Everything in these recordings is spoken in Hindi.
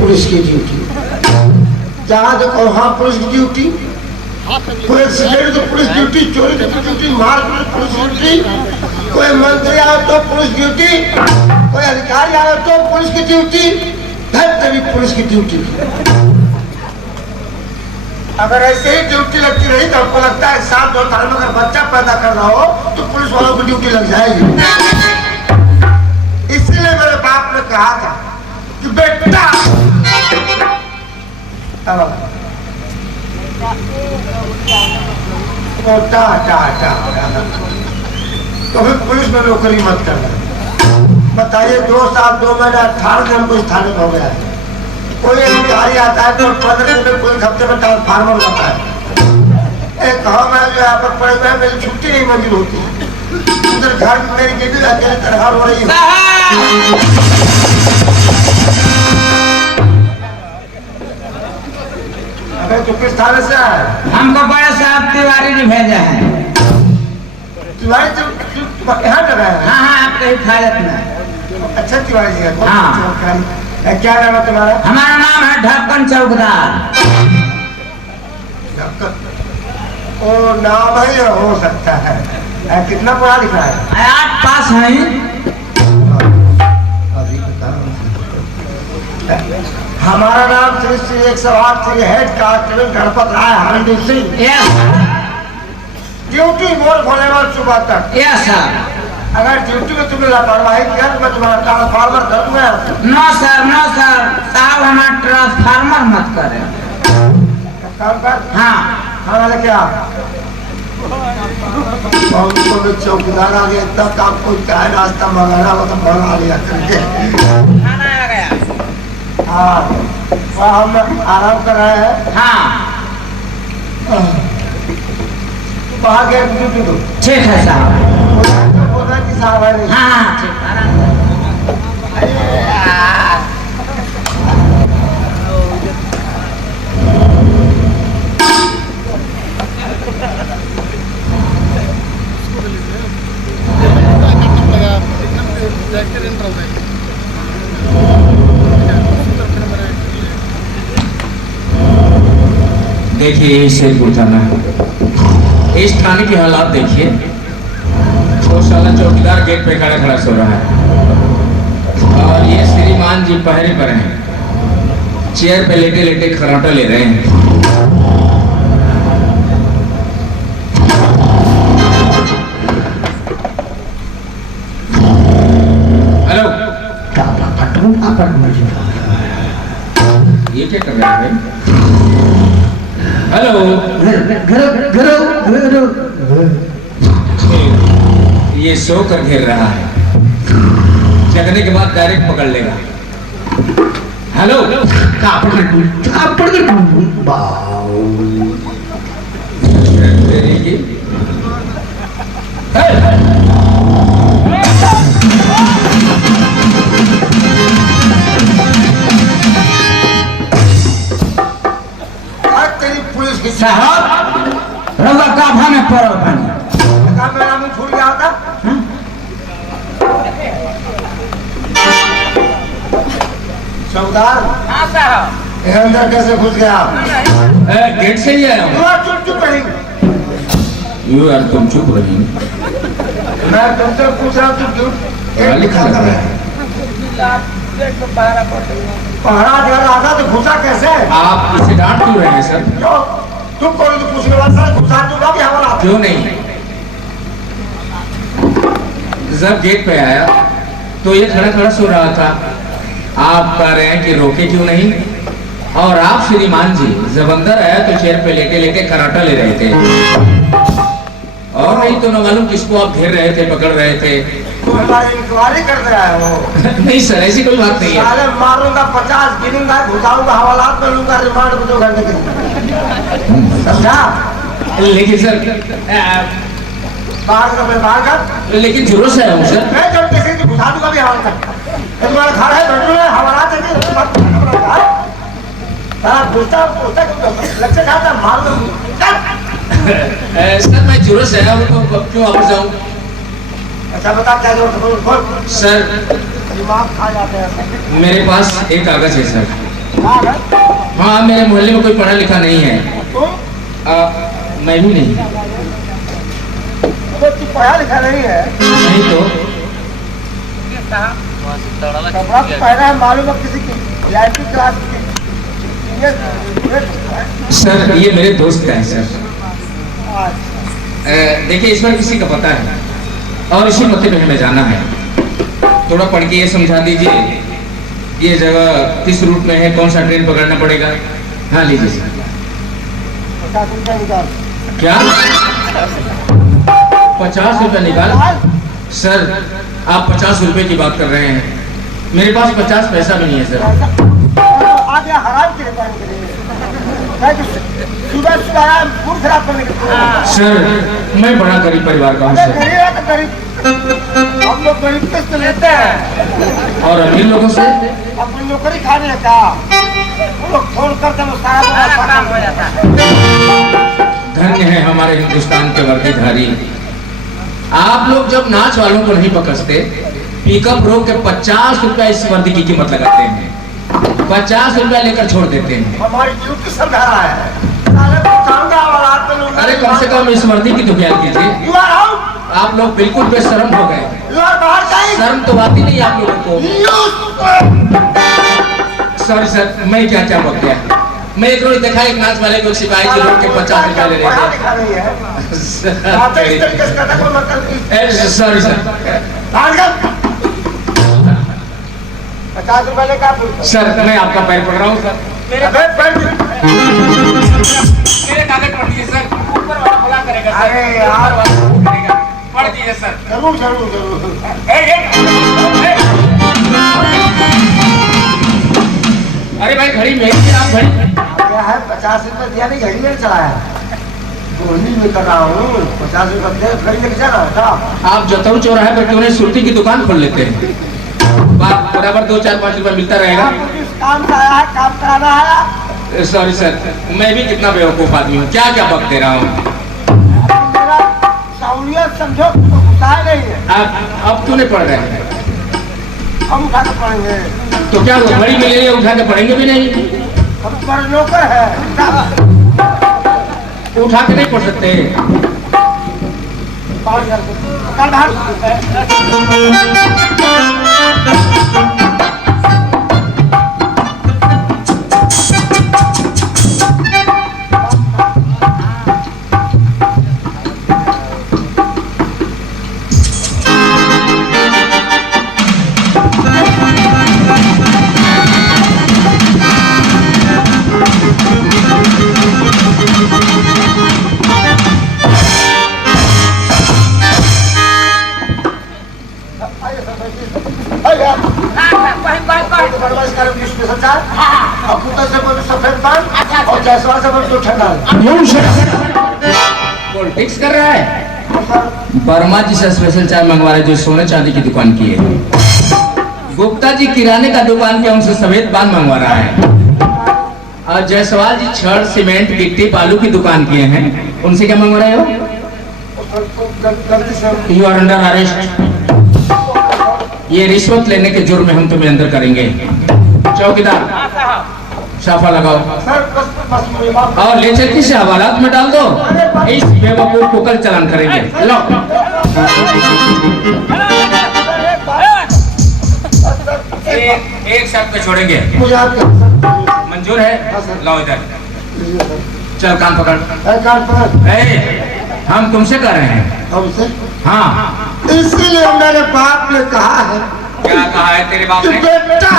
पुलिस की ड्यूटी जहाँ देखो वहाँ पुलिस की ड्यूटी, कोई एक्सीडेंट तो पुलिस ड्यूटी, चोरी तो पुलिस ड्यूटी, मारपीट पुलिस ड्यूटी, कोई मंत्री आए तो पुलिस ड्यूटी, कोई अधिकारी आए तो पुलिस की ड्यूटी, तभी पुलिस की ड्यूटी। अगर ऐसे ही ड्यूटी लगती रही तो हमको लगता है साल 2 साल में अगर बच्चा पैदा कर रहा हो तो पुलिस वालों की ड्यूटी लग जाएगी। इसलिए मेरे बाप ने कहा था कि बेटा तो फिर पुलिस में नौकरी मत करना। बताइए 2 साल 2 महीने 18 दिन को स्थानिक हो गया है। कोई अधिकारी आता है तो 15 दिन में कोई हफ्ते में ट्रांसफार्मर होता है। एक गाँव में जो यहाँ पर पड़े हुए मेरी छुट्टी नहीं मंजूर होती है, उधर घर में मेरी बीवी अकेले तरह हो रही है। अबे तो किस थाने से आए? हमको बड़े साहब तिवारी ने भेजा है। तिवारी तुम यहाँ जगह है? हाँ आपके ही फायदत में। अच्छा तिवारी जी है। हाँ। क्या नाम है तुम्हारा? हमारा नाम है ढक्कन चौकीदार। ओ नाम है हो सकता है। कितना पढ़ा लिखा है? 8 पास है। हमारा नाम श्री श्री 108 श्री हेड कांस्टेबल गणपत राय हरंदीप सिंह। ड्यूटी मोर खोलेवाल सुबह तक। Yes sir. अगर ड्यूटी में तुमने लापरवाही किया तो मैं तुम्हारा ट्रांसफार्मर कर दूंगा। नो सर साहब हमारा ट्रांसफार्मर मत करें। काम कर। हाँ खाना लेके आ। चौकीदार आ गया, इतना काम कोई चाय नाश्ता मंगाना हो तो मंगा लिया करके। खाना आ गया। हाँ हम आराम कर रहे हैं। हाँ वहाँ गए ड्यूटी दो। ठीक है साहब। बोला कि साहब है। हाँ ठीक आराम। देखिए इसे पूछना इस थाने के हालात देखिए। वो साला चौकीदार गेट पे खड़ा सो रहा है और ये श्रीमान जी पहरे पर हैं, चेयर पे लेटे लेटे खराटा ले रहे हैं। हेलो ये क्या कर रहे हैं? हेलो ये सो कर घेर रहा है, जगने के बाद डायरेक्ट पकड़ लेगा। हेलो तेरी पुलिस की साहब रउआ काफा में पड़ो बनी। मेरा मुंह फूल गया था। चौकीदार। हाँ साहब। अंदर कैसे घुस गया? गेट से ही आया हूँ। चुप रही। यार तुम चुप रही। मैं तुमसे पूछ रहा हूँ तुम क्यों लिखा कर रहे हैं? पहरा दे रहा था तो घुसा कैसे? आप इसे डांट क्यों रहे हैं सर? क्यों? तुम कौन तो पूछने वाला? घुसा दूंगा कि हमारा? क्यों नहीं? जब गेट पे आया तो ये खड़ा सो रहा था। आप कह रहे हैं कि रोके क्यों नहीं? और आप श्रीमान जी जब अंदर आया तो चेयर पे लेटे लेटे खराटा ले रहे थे, और नहीं तो न मालूम किसको आप घेर रहे थे, पकड़ रहे थे। तो हमारी इंक्वायरी कर रहा है वो। नहीं सर ऐसी कोई बात नहीं है। साले मारूंगा 50 गिनूंगा घुसाऊंगा हवालात में लूंगा रिमांड में 2 घंटे के। समझा? लेकिन सर बाहर कर। लेकिन जुर्म है वो सर। मैं जब किसी को घुसा दूंगा भी हवाला तक। तुम्हारा घर है बेडरूम है हवालात है कि घुसता लक्ष्य खाता मारूंगा। सर मैं जुर्म है वो तो क्यों वापस जाऊँ? अच्छा बता क्या जरूरत है, बोल बोल। सर दिमाग खा जाते हैं। मेरे पास एक कागज है सर। हाँ है? हाँ, मेरे मोहल्ले में कोई पढ़ा लिखा नहीं है। तो मैं भी नहीं। तो तू पढ़ा लिखा नहीं है? नहीं तो कपड़ा तो पहना है, मालूम है किसी की VIP क्लास की। सर ये मेरे दोस्त का है सर। अच्छा। देखिए इस पर किसी का पता है और इसी पते पे हमें जाना है। थोड़ा पढ़ के ये समझा दीजिए ये जगह किस रूट में है, कौन सा ट्रेन पकड़ना पड़ेगा। हाँ लीजिए सर। 50 रुपया निकाल। क्या 50 रुपया निकाल? सर आप 50 रुपए की बात कर रहे हैं, मेरे पास 50 पैसा भी नहीं है सर। आज यहाँ हराम के लिए सुबह सुबह आया मूड खराब करने के लिए। सर मैं बड़ा गरीब परिवार का हूँ अरे सर। गरीब है तो गरीब, हम लोग गरीब किस्त लेते हैं और अमीर लोगों से अपनी नौकरी खाने का वो लोग फोन करते हैं, वो सारा काम हो जाता है। धन्य है हमारे हिंदुस्तान के वर्दीधारी। आप लोग जब नाच वालों को नहीं पकड़ते, पिकअप रोक के 50 रुपया इस वर्दी की कीमत लगाते हैं, 50 रुपया लेकर छोड़ देते हैं। हमारी ड्यूटी समझा रहा है। साले को चांदा वाला हाथ में लूंगा। अरे कम से कम इस वर्दी की तो ख्याल कीजिए। You are out. आप लोग बिल्कुल बेशर्म हो गए। You are बाहर जाइए। शर्म तो आती नहीं आप लोगों को। सॉरी सर, मैं क्या क्या बक गया। मैं एक रोज देखा एक नाच वाले को सिपाही की रोक के 50 रुपया ले पढ़ा रहे लिखा नहीं है। थे। बातें इस तरीके से करता है, कोई मतलब नहीं। Sorry sir. बाहर जा। 50 रुपया लेकर आप बोलते हो। सर मैं आपका पैर पकड़ रहा हूँ सर। अबे पैर- मेरे कागज पढ़ दीजिए सर, ऊपर वाला भला करेगा सर। अरे यार। ऊपर वाला करेगा। पढ़ दीजिए सर। जरूर जरूर जरूर। अरे भाई घड़ी मेरी है, आप घड़ी क्या है 50 रुपया दिया नहीं, घड़ी नहीं चलाया। गोली में कर रहा हूँ 50 रुपया दे, घड़ी लेके जा रहा था। आप जतऊ चौराहे पर क्यों नहीं सुर्ती की दुकान खोल लेते हैं, बराबर 2 4 5 रुपया मिलता रहेगा। आप इस काम से आया है, काम कराना आया। सॉरी सर, मैं भी कितना बेवकूफ आदमी हूँ, क्या क्या बक दे रहा हूँ। मेरा सहूलियत समझो तो गुस्सा नहीं है। आप अब क्यों नहीं पढ़ रहे हैं? हम उठा के पढ़ेंगे। तो क्या वो घड़ी में ले लिए उठा के पढ़ेंगे भी नहीं? हम तुम्हारे नौकर है। उठा के नहीं पढ़ सकते। बाहर जा के। कल बाहर। और जैसवाल से बोल तो ठंडा। पॉलिटिक्स कर रहा है। वर्मा जी से स्पेशल चाय मंगवा रहे जो सोने चांदी की दुकान की है। गुप्ता जी किराने का दुकान किया, उनसे सफेद पान मंगवा रहा है। और जायसवाल जी छड़ सीमेंट गिट्टी बालू की दुकान किए हैं, उनसे क्या मंगवा रहे हो? You are under arrest. ये रिश्वत लेने के जुर्म में हम तुम्हें अंदर करेंगे। चौकीदार साफा लगाओ और ले चल किसे हवालात में डाल दो। इस बेवकूफ को कल चालान करेंगे। लो एक शर्त पे छोड़ेंगे। मंजूर है? लाओ इधर। चल कान पकड़। हम तुमसे कह रहे हैं। हमसे? हाँ। इसीलिए मेरे बाप ने कहा है। क्या कहा है तेरे बाप ने? बेटा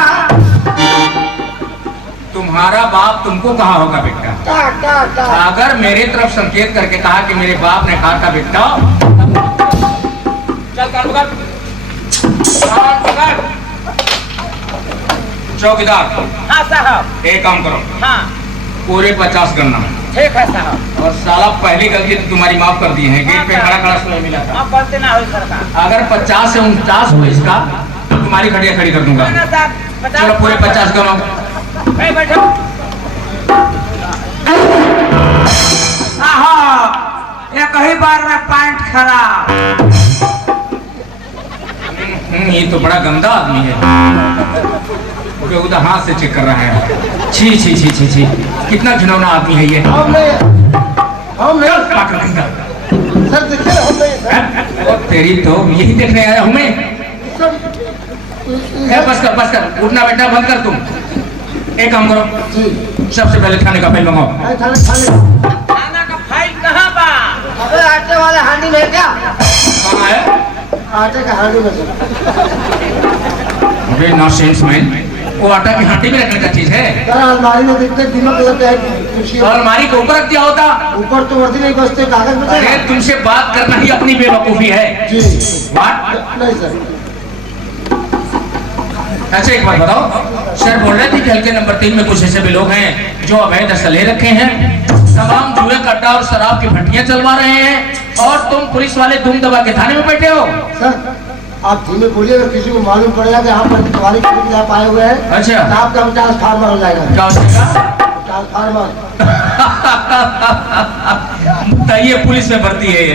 तुम्हारा बाप तुमको कहा होगा बेटा। टा। अगर मेरे तरफ संकेत करके कहा कि मेरे बाप ने कहा था बेटा, चल कान पकड़। कान पकड़। चौकीदार। हाँ साहब। एक काम करो। हाँ पूरे 50 गन्ना। ठीक है साहब। और साला पहली गलती तो तुम्हारी माफ कर दी है, गेट पे खड़ा खड़ा सुनाई मिला था। अब गलती ना हो सरकार। अगर 50 से 49 हो इसका तो तुम्हारी खड़िया खड़ी कर दूंगा। ना साहब, चलो पूरे 50 गनो। बैठो। आहा, एक ही बार में पैंट खराब। ये तो बड़ा गंदा आदमी है। ओके, उधर हाथ से चेक कर रहा है। छी छी छी छी छी, कितना घिनौना आदमी है ये। हम नहीं गंदा। सर देखिए हम नहीं सर। ओ तेरी तो यही देखने आया हूँ मैं। बस कर, उठना बैठना बंद कर तुम। एक काम करो, जी सबसे पहले खाने का फाइल मंगाओ। खाने खाना का फाइल कहाँ बा? अबे आटे वाले हांडी में क्या? कहाँ है? आटे का हांडी में सर। अबे नॉनसेंस मैन, वो आटा की हांडी में रखने का चीज है। सर अलमारी में देखते दिमाग लगता है कुर्सी तो अलमारी के ऊपर रख दिया होता। ऊपर तो वर्दी नहीं बचते कागज अरे बचेगा। तुमसे बात करना ही अपनी बेवकूफी है। जी बात नहीं सर। अच्छा एक बात बताओ, सर बोल रहे थे कि हल्के नंबर 3 में कुछ ऐसे भी लोग हैं जो अवैध असले रखे हैं, तमाम जुए का अड्डा और शराब की भट्टियां चलवा रहे हैं, और तुम पुलिस वाले दुम दबा के थाने में बैठे हो। सर आप धीमे बोलिए, अगर किसी को मालूम पड़ेगा कि यहाँ पर तुम्हारी पुलिस आप आए हुए हैं अच्छा, तो आपका ट्रांसफार्मर हो जाएगा। क्या हो जाएगा? ट्रांसफार्मर। ये पुलिस में भर्ती है,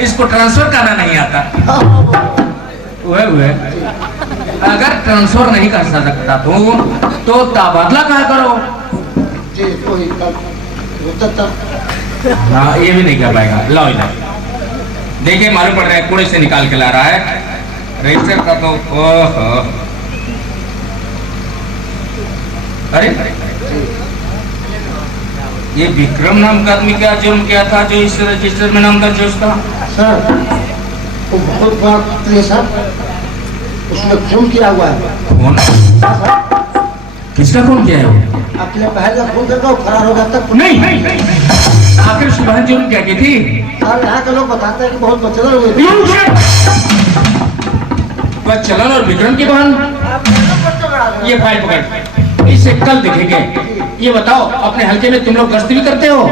इसको ट्रांसफर करना नहीं आता। हुए अगर ट्रांसफर नहीं कर सकता तो तबादला कहाँ करो। जी कोई तब हाँ, ये भी नहीं कर पाएगा। लाओ इधर देखिए, मालूम पड़ रहा है कूड़े से निकाल के ला रहा है। रजिस्टर कर दो। ओहो, अरे ये विक्रम नाम का आदमी क्या जुर्म किया था जो इस रजिस्टर में नाम दर्ज है उसका? सर वो बहुत बड़ा पुत्र है सर, उसने खून किया हुआ है। कौन? किसका खून किया है वो? अपने बहन का खून करके वो फरार हो गया तक। नहीं, आखिर उसकी बहन जुर्म क्या की थी? सर यहाँ के लोग बताते हैं कि बहुत बचलन हुई थी। चलन और विक्रम की बहन। ये फाइल पकड़, इसे कल दिखेंगे। ये बताओ, अपने हल्के में तुम लोग गश्त भी करते हो?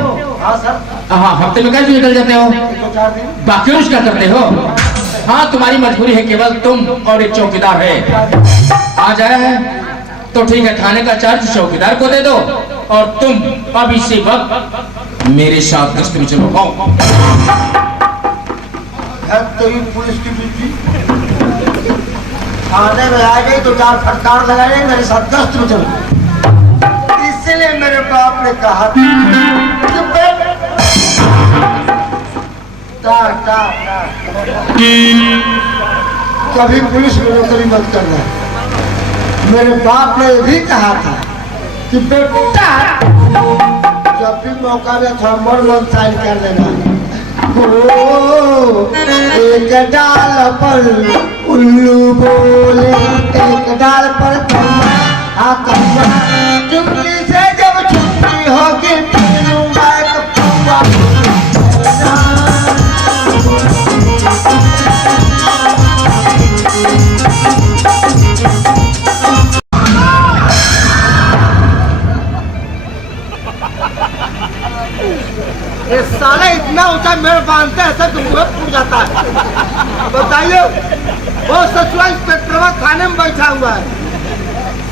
हाँ सर। हाँ, हफ्ते में कैसे निकल जाते हो? 104 दिन। बाकी रोज क्या करते हो? हाँ, तुम्हारी मजबूरी है, केवल तुम और एक चौकीदार है। आ जाए है तो ठीक है, थाने का चार्ज चौकीदार को दे दो, और तुम अब इसी वक्त मेरे साथ गश्त में चलो। आओ। तो ये पुलिस की ड्यूटी थाने में आ गई तो 4 फटकार लगाए, मेरे साथ गश्त में चलो। इसलिए मेरे बाप ने कहा था कि कभी पुलिस में नौकरी मत करना। मेरे बाप ने भी कहा था कि बेटा जब भी मौका में थोड़ा मन साइन कर लेना। ओ एक डाल पर उल्लू बोले, एक डाल पर कौवा चुपकी से जब छुट्टी होगी पीलूंगा एक पौवा। ये साला इतना ऊंचा मेड़ बांधते हैं सर, तुमको फूट जाता है। बताइए, वो सचुआ इंस्पेक्टर थाने में बैठा हुआ है।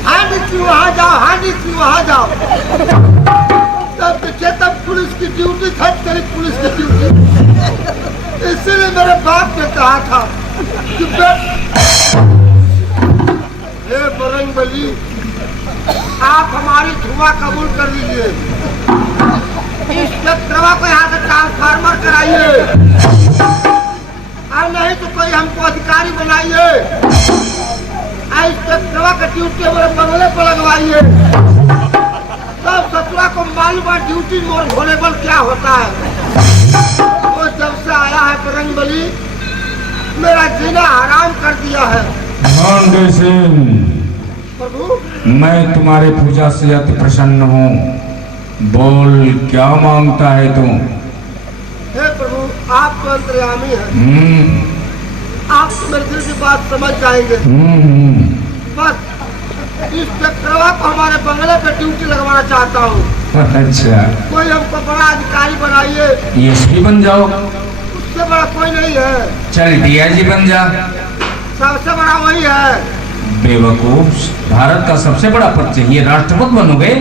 हाँ जी वहाँ जाओ, हाँ जी वहाँ जाओ। तब देखिए, तब पुलिस की ड्यूटी था, तेरी पुलिस की ड्यूटी। इसीलिए मेरे बाप ने कहा था कि हे बजरंगबली, आप हमारी दुआ कबूल कर लीजिए, इस चक्रवा को यहाँ से ट्रांसफार्मर कराइए, और नहीं तो कोई हमको अधिकारी बनाइए, इस चक्रवा का ड्यूटी हमारे बंगले पर लगवाइए। तब ससुरा को मालूम है ड्यूटी मोर भोलेबल क्या होता है। वो जब से आया है बजरंगबली, मेरा जीना हराम कर दिया है। भांडे सिंह, प्रभु मैं तुम्हारे पूजा से अति प्रसन्न हूँ। बोल, क्या मांगता है तू? हे प्रभु, आप तो अंतर्यामी हैं, आप तो मेरे दिल की बात समझ जाएंगे। बस इस चक्रवा को हमारे बंगले पे ड्यूटी लगवाना चाहता हूँ। अच्छा, कोई हमको बड़ा अधिकारी बनाइए। एसपी बन जाओ। उससे बड़ा कोई नहीं है, चल डीआईजी बन जा। सबसे बड़ा वही है। बेवकूफ, भारत का सबसे बड़ा पद चाहिए, राष्ट्रपति बनोगे?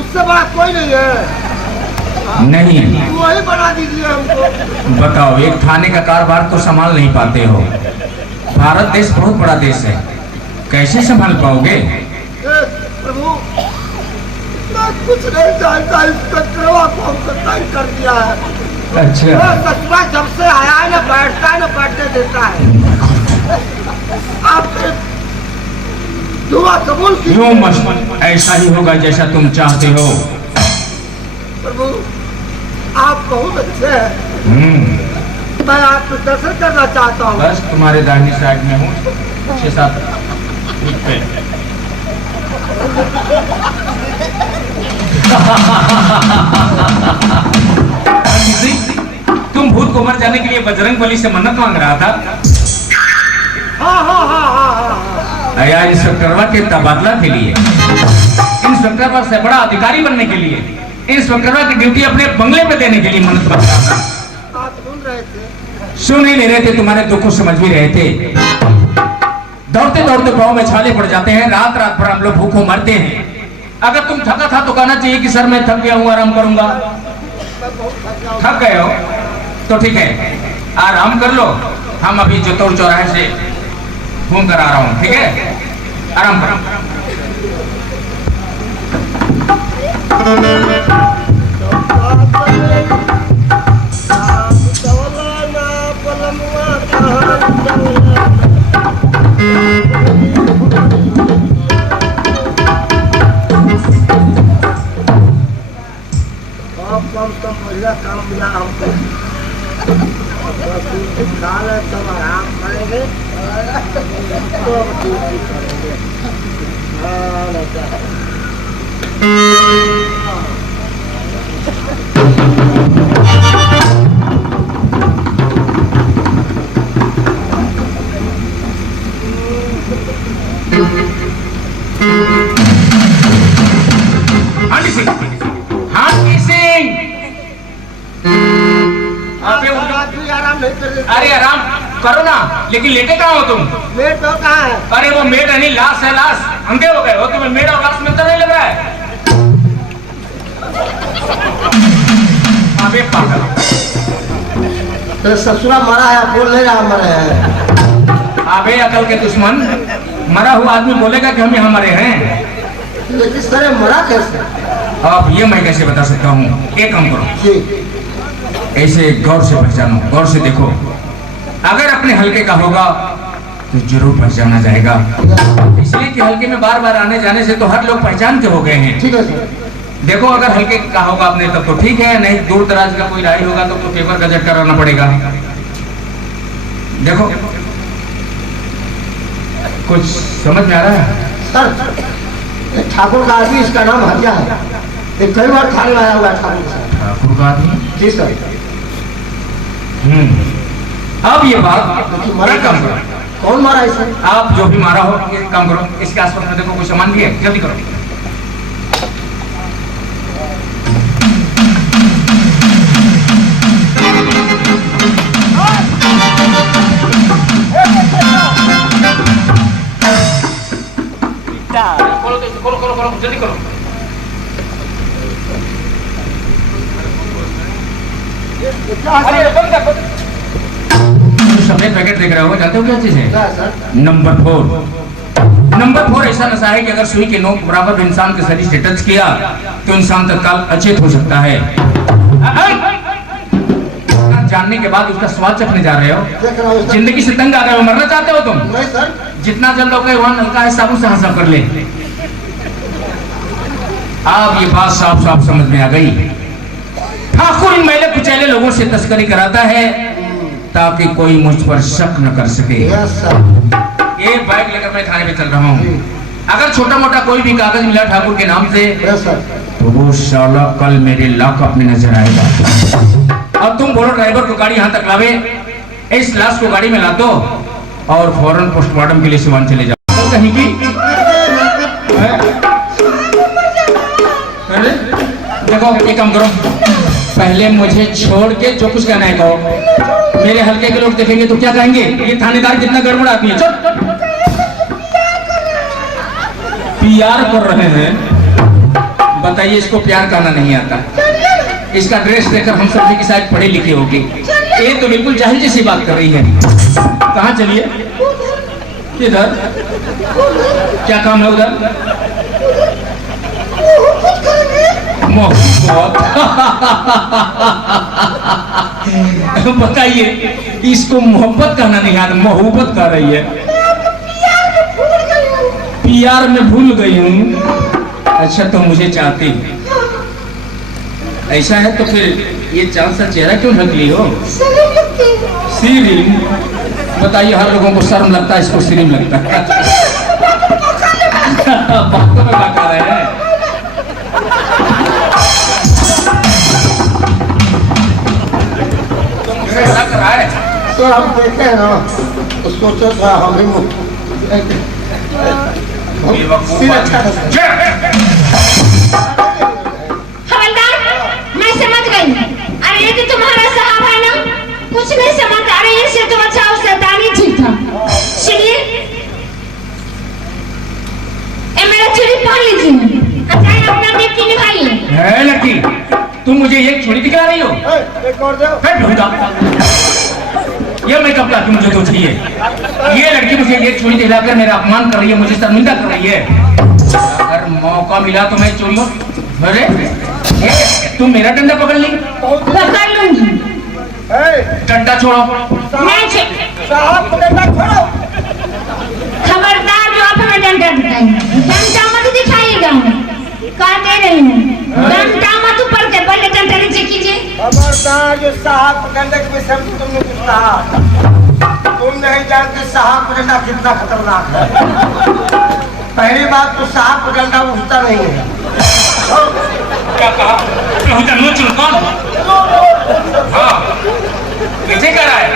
उससे बड़ा कोई नहीं है। नहीं, वही बना दीजिए हमको। बताओ, एक थाने का कारोबार तो संभाल नहीं पाते हो, भारत देश बहुत बड़ा देश है, कैसे संभाल पाओगे? प्रभु, मैं कुछ नहीं जानता, इंस्पेक्टरवा को हमसे तंग कर दिया है। अच्छा, सचुआ जब से आया है ना बैठता है ना बैठने देता है। आपने दुआ कबूल की? यूं मत, ऐसा ही होगा जैसा तुम चाहते हो। प्रभु, आप बहुत अच्छे हैं। मैं आपको दर्शन करना चाहता हूँ। बस तुम्हारे दाहिनी साइड में हूँ, 6-7 फीट पे। तुम भूत को मर जाने के लिए बजरंग बली से मन्नत मांग रहा था। हाँ। या इंस्पेक्टरवा के तबादला के लिए, इंस्पेक्टरवा से बड़ा अधिकारी बनने के लिए, इंस्पेक्टरवा की ड्यूटी अपने बंगले पे देने के लिए मन्नत मांग रहा था। आप सुन रहे थे? सुन ही ले रहे थे, तुम्हारे दुख को समझ भी रहे थे। दौड़ते दौड़ते पाँव में छाले पड़ जाते हैं, रात रात भर हम लोग भूखों मरते हैं। अगर तुम थका था तो कहना चाहिए कि सर मैं थक गया हूँ, आराम करूंगा। थक गए हो तो ठीक है, आराम कर लो। हम अभी जतौर चौराहे से घूम कर आ रहा हूँ, ठीक है? आराम करो। कम बढ़िया काम मिला हमको। काल है तब आराम करेंगे तो ड्यूटी करेंगे। अरे आराम करो ना, लेकिन लेटे कहाँ हो तुम? मेड तो कहाँ है? अरे वो मेड नहीं, लाश है, लाश। अंधे हो गए हो? तुम्हें मेड और लाश में तो नहीं लग रहा है? अबे पागल, तो ससुरा मरा है, बोल नहीं रहा मरे हैं। अबे अकल के दुश्मन, मरा हुआ आदमी बोलेगा कि हम यहाँ मरे हैं। लेकिन सर मरा कैसे? अब ये मैं कैसे बता सकता हूँ? एक काम करो, ऐसे गौर से पहचानो, गौर से देखो। अगर अपने हल्के का होगा तो जरूर पहचाना जाएगा, इसलिए कि हल्के में बार बार आने जाने से तो हर लोग पहचान के हो गए हैं। ठीक है सर। देखो, अगर हल्के का होगा अपने तब तो ठीक है, नहीं दूर दराज का कोई राही होगा तो पेपर गजट कराना पड़ेगा। देखो, कुछ समझ में आ रहा है? सर, ठाकुर का आदमी, इसका नाम हरिया है। ये कई बार थाने आया हुआ है ठाकुर का। ठाकुर का आदमी? जी सर। अब ये बात मरा काम करो। कौन मारा इसे? आप जो भी मारा हो, ये काम करो, इसके आसपास में देखो कोई सामान भी है, जल्दी करो। खोलो, जल्दी करो। अरे बंद कर। सफेद पैकेट देख रहे हो, जानते हो क्या चीज है? नंबर 4। नंबर 4 ऐसा नशा है कि अगर सुई के नोक बराबर इंसान के शरीर से टच किया तो इंसान तत्काल अचेत हो सकता है। जानने के बाद उसका स्वाद चखने जा रहे हो, जिंदगी से तंग आ गए हो, मरना चाहते हो तुम? नहीं सर। जितना जल लोग वहां हल्का है, साबुन से हाथ कर ले। अब ये बात साफ साफ समझ में आ गई। ठाकुर इन मैले कुचैले लोगों से तस्करी कराता है ताकि कोई मुझ पर शक न कर सके। ये बाइक लेकर मैं थाने पे चल रहा हूँ। अगर छोटा मोटा कोई भी कागज मिला ठाकुर के नाम से तो वो साला कल मेरे लॉकअप में नजर आएगा। अब तुम बोलो ड्राइवर को गाड़ी यहाँ तक लावे, इस लाश को गाड़ी में ला दो और फौरन पोस्टमार्टम के लिए सिवान चले जाओ। कहीं की देखो, एक काम करो, पहले मुझे छोड़ के जो कुछ कहना है कहो। मेरे हल्के के लोग देखेंगे तो क्या कहेंगे? ये थानेदार कितना गड़बड़ आदमी है। चुप। प्यार कर रहे हैं? बताइए, इसको प्यार करना नहीं आता। इसका ड्रेस देखकर हम सब की शायद पढ़े लिखे होगी। ये तो बिल्कुल जाहिल जैसी बात कर रही है। कहाँ चलिए? किधर? क्या काम है उधर? मोहब्बत। बताइए, इसको मोहब्बत कहना नहीं आता, मोहब्बत कह रही है। प्यार में भूल गई हूँ। अच्छा, तो मुझे चाहती ऐसा है तो फिर ये चांद सा चेहरा क्यों ढक ली हो? सीरीम? बताइए, हर लोगों को शर्म लगता है, इसको सीरीम लगता है। बातों में बात कर रहे हैं। ऐसा कर रहा है तो हम देखे हैं ना, तो सोचो था हम भी हवलदार, मैं समझ गई। अरे ये तो तुम्हारा साहब है ना, कुछ नहीं समझ। अरे इससे तो अच्छा शैतानी ठीक था। सुनिए, मेरा चूड़ी पहन लीजिए। अच्छा, अपना ड्यूटी निभाइए। है लड़की, तुम मुझे एक छुरी दिखा रही हो? एक और दो। ये मेकअप ला के मुझे तो चाहिए। ये लड़की मुझे एक छुरी दिलाकर मेरा अपमान कर रही है, मुझे शर्मिंदा कर रही है। अगर मौका मिला तो मैं चोरियों। अरे तुम मेरा डंडा पकड़ ली? पकड़ लूंगी। डंडा छोड़ो। साहब डंडा छोड़ो। खबरदार, जो आप हमें डंडा दिखाएंगे, डंडा मत दिखाइएगा। कहते रही हूँ, डंडा मत ऊपर के, पहले डंडा नीचे कीजिए। खबरदार, जो साहब डंडे के विषय में तुमने कुछ कहा, तुम नहीं जानते साहब डंडा कितना खतरनाक है। पहली बात तो साहब को डंडा उठता नहीं है। क्या कहा? हाँ, कैसे कर रहा है?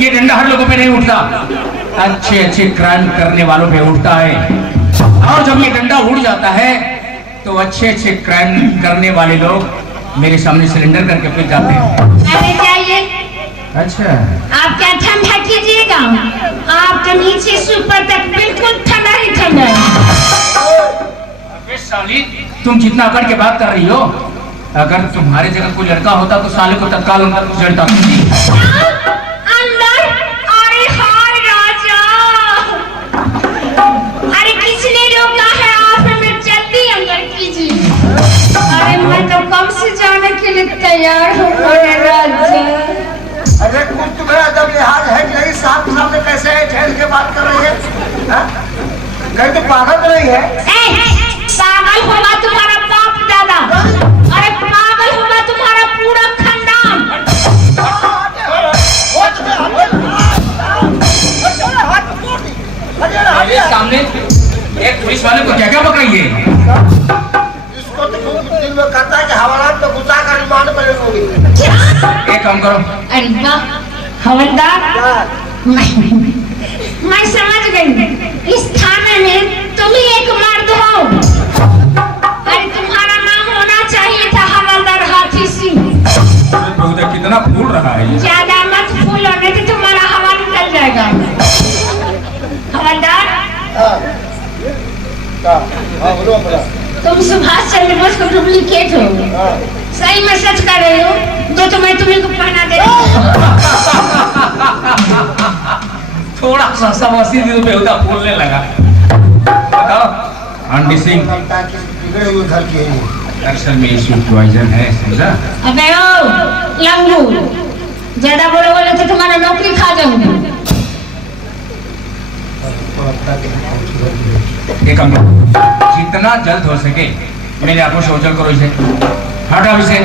ये डंडा हर लोगों पे नहीं उठता, अच्छे अच्छे क्राइम करने वालों पे उठता है। और जब ये डंडा उड़ जाता है तो अच्छे अच्छे क्राइम करने वाले लोग मेरे सामने सिलेंडर करके फिर जाते हैं। अरे जाइए। अच्छा, आप क्या ठंडा कीजिएगा? आप तो नीचे से ऊपर तक बिल्कुल ठंडा ही ठंडा है। साली, तुम जितना अकड़ के बात कर रही हो, अगर तुम्हारे जगह कोई लड़का होता तो साले को तत्काल अंदर उजड़ता। अंदर? अरे हाय राजा, अरे किसने रोका है? आप हमें जल्दी अंदर कीजिए। अरे मैं तो कब से जाने के लिए तैयार हूँ राजा। अरे कुछ तुम्हें जब लिहाज है कि नहीं, साहब सामने कैसे ठहर के बात कर रही है? कहीं तो पागल तो नहीं है? पागल होगा तुम्हारा बाप दादा, अरे पागल होगा तुम्हारा पूरा खानदान। मेरे सामने एक पुलिस वाले को क्या क्या पकड़ाइए? इसको तो दिल में कहता है कि हवालात तो गुस्सा का रिमांड पर होगी। एक काम करो। अरे वाह हवलदार, मैं समझ गई। इस थाने में तुम ही एक मर्द हो। अरे तुम्हारा नाम होना चाहिए था हवलदार हाथी सिंह। कितना फूल रहा है ये। ज्यादा मत फूलो, नहीं तो तुम्हारा हवा निकल जाएगा। हवलदार, तुम सुभाष चंद्र बोस को डुप्लीकेट हो। सही में सच कर रहे हो, तो मैं तुम्हें को पहना दे। थोड़ा सा सवासी दिल पे होता फूलने लगा। बताओ, आंटी सिंह घर की अक्सर में इशू पॉइजन है, समझा? अबे ओ लंगू, ज्यादा बोलोगे तो तुम्हारा नौकरी खा जाऊंगी। एक काम करो, जितना जल्द हो सके मेरे आपको शौचल करो इसे। हटाओ इसे,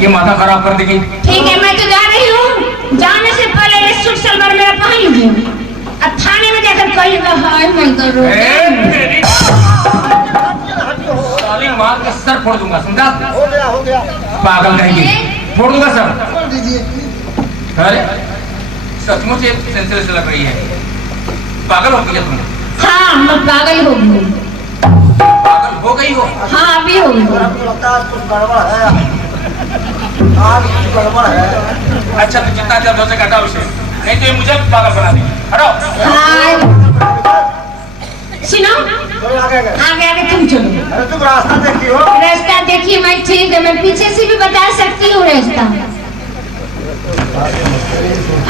ये माथा खराब कर देगी। ठीक है, मैं तो जा रही हूँ। जाने से पहले ये सूट सलवार मेरा पहन लीजिए। अब थाने में जाकर कहिएगा हाय मैं करूँ। साली मार के सर फोड़ दूंगा, समझा? हो गया। पागल कहेंगे, फोड़ दूंगा सर। खोल दीजिए। अरे सचमुच ये सेंसलेस लग रही है। पागल हो गई तुम? हाँ, मैं पागल हो गई। पागल हो गई हो? हाँ, अभी हो गई। कुछ गड़बड़ है, आज कुछ गड़बड़ है। अच्छा, तो जितना जल्द हो सके हटाओ इसे, नहीं तो ये मुझे पागल बना देगी। हटाओ। हाँ, सुनो, आगे आगे तुम चलो। अरे तुम रास्ता देखती हो? रास्ता देखिए, मैं ठीक है, मैं पीछे से भी बता सकती हूँ रास्ता।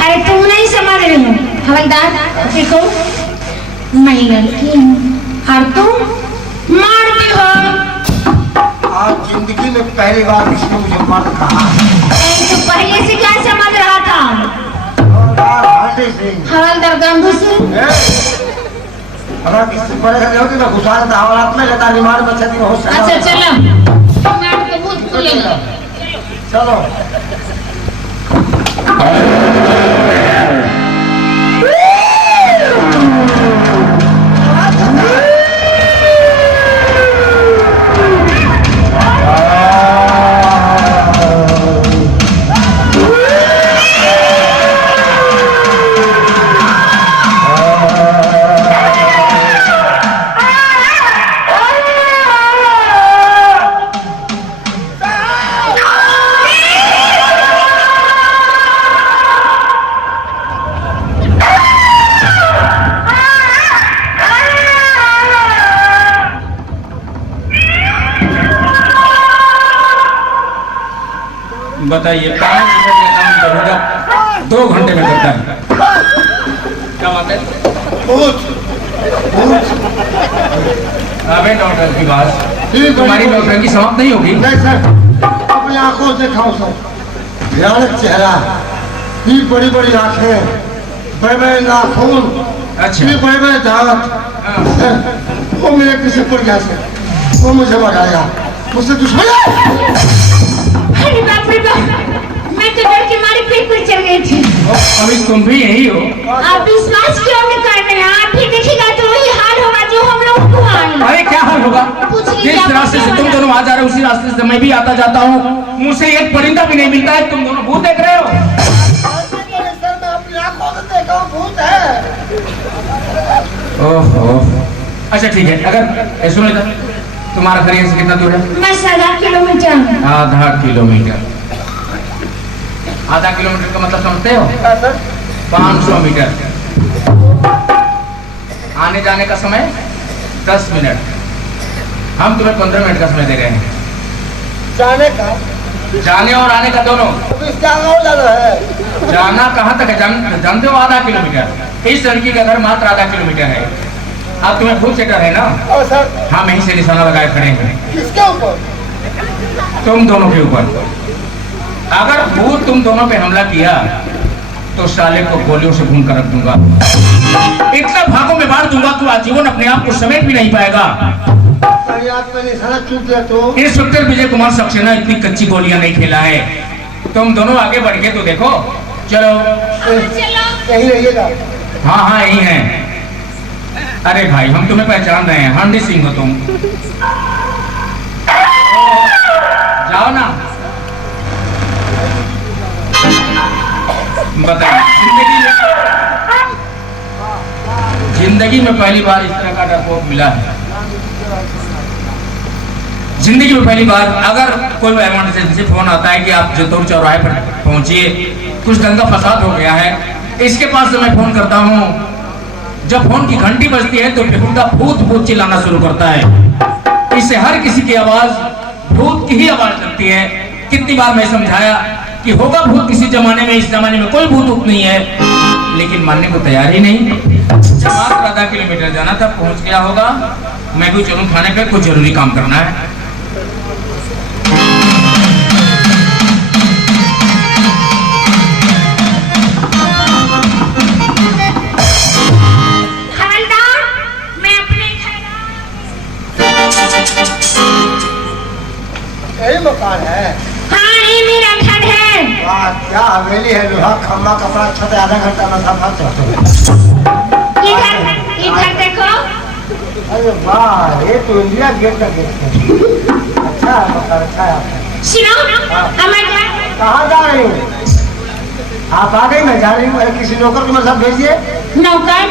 अरे तुम नहीं समझ रही हो हवलदार, देखो मैं लड़की हूँ और तुम मारती हो। आज जिंदगी में पहली बार किसी ने मुझे मर्द कहा। तो पहले से क्या समझ रहा था? हवलदार हांडी सिंह। हवलदार गंदू सिंह। अगर किसी बड़े घर होती तो घुसा देता, हवालात में लेता, रिमांड में छठी हो सकता। अच्छा चलो, रिमांड के भूत खुलेगा। चलो। बताइए 5 मिनट का काम दरोगा 2 घंटे में करता है। क्या बात है? अबे डॉक्टर की बात तुम्हारी डॉक्टर की समाप्त नहीं होगी। नहीं सर, अपनी आंखों से खाओ सर। भयानक चेहरा, ये बड़ी बड़ी आंखें, बड़े बड़े नाखून, अच्छा। ये बड़े बड़े दांत। वो मेरे पीछे पड़ गया सर, वो मुझे भगाया, मुझसे दुश्मन। अरे बाप रे बाप, मैं तो डर के मारे पेट पर चल गई थी। अभी तुम भी यही हो? आप विश्वास क्यों नहीं कर रहे हैं? आप भी देखिएगा तो वही हाल होगा जो हम लोग को हाल। अरे क्या हाल होगा? पूछिए जिस क्या रास्ते से तुम दोनों आ जा रहे हो उसी रास्ते से मैं भी आता जाता हूँ। मुझसे एक परिंदा भी नहीं मिलता है, तुम दोनों भूत देख रहे हो। सर मैं अपनी आंखों से देखा हूँ, भूत है। ओहो, अच्छा ठीक है। अगर सुनो इधर, तुम्हारा घर यहाँ से कितना दूर है? बस आधा किलोमीटर। आधा किलोमीटर। आधा किलोमीटर का मतलब समझते हो? 500 मीटर। आने जाने का समय 10 मिनट। हम तुम्हें 15 मिनट का समय दे रहे हैं। जाने का? जाने और आने का दोनों। जाना है। जाना कहाँ तक है? जानते हो? आधा किलोमीटर। इस लड़की का घर मात्र आधा किलोमीटर है। अब तुम्हें भूत चेटर है ना? सर हाँ, मैं ही से निशाना लगाए खड़े हैं। किसके ऊपर? तुम दोनों के ऊपर। अगर भूत तुम दोनों पे हमला किया तो साले को गोलियों से भून कर रख दूंगा। इतना भागों में बांट दूंगा तो आजीवन अपने आप को समेट भी नहीं पाएगा। तो इंस्पेक्टर विजय कुमार सक्सेना इतनी कच्ची गोलियां नहीं खेला है। तुम दोनों आगे बढ़ के तो देखो। चलो यही रहिएगा। हाँ हाँ यही है। अरे भाई हम तुम्हें पहचान रहे हैं, हांडी सिंह हो तुम। जाओ ना। बताइए, जिंदगी में पहली बार इस तरह का डरपोक मिला है। जिंदगी में पहली बार अगर कोई इमरजेंसी फोन आता है कि आप जतौर चौराहे पर पहुंचिए, कुछ दंगा फसाद हो गया है, इसके पास से मैं फोन करता हूं। जब फोन की घंटी बजती है तो बेहुदा भूत भूत चिल्लाना शुरू करता है। इससे हर किसी की आवाज भूत की ही आवाज लगती है। कितनी बार मैं समझाया कि होगा भूत किसी जमाने में, इस जमाने में कोई भूत नहीं है, लेकिन मानने को तैयार ही नहीं। मात्र आधा किलोमीटर जाना था, पहुंच गया होगा। मैं भी चलूं थाने पे, कुछ जरूरी काम करना है। यही मकान है? हाँ ये मेरा घर है। वाह क्या हवेली है, लोहा खम्बा कपड़ा छत, आधा घंटा में सफा चढ़ते। इधर देखो। अरे वाह, ये तो इंडिया गेट का गेट है। अच्छा है मकान, अच्छा है। सुनो, कहाँ जा रही हूँ? आप आ गई? मैं जा रही हूँ। किसी नौकर को मतलब भेजिए। नौकर?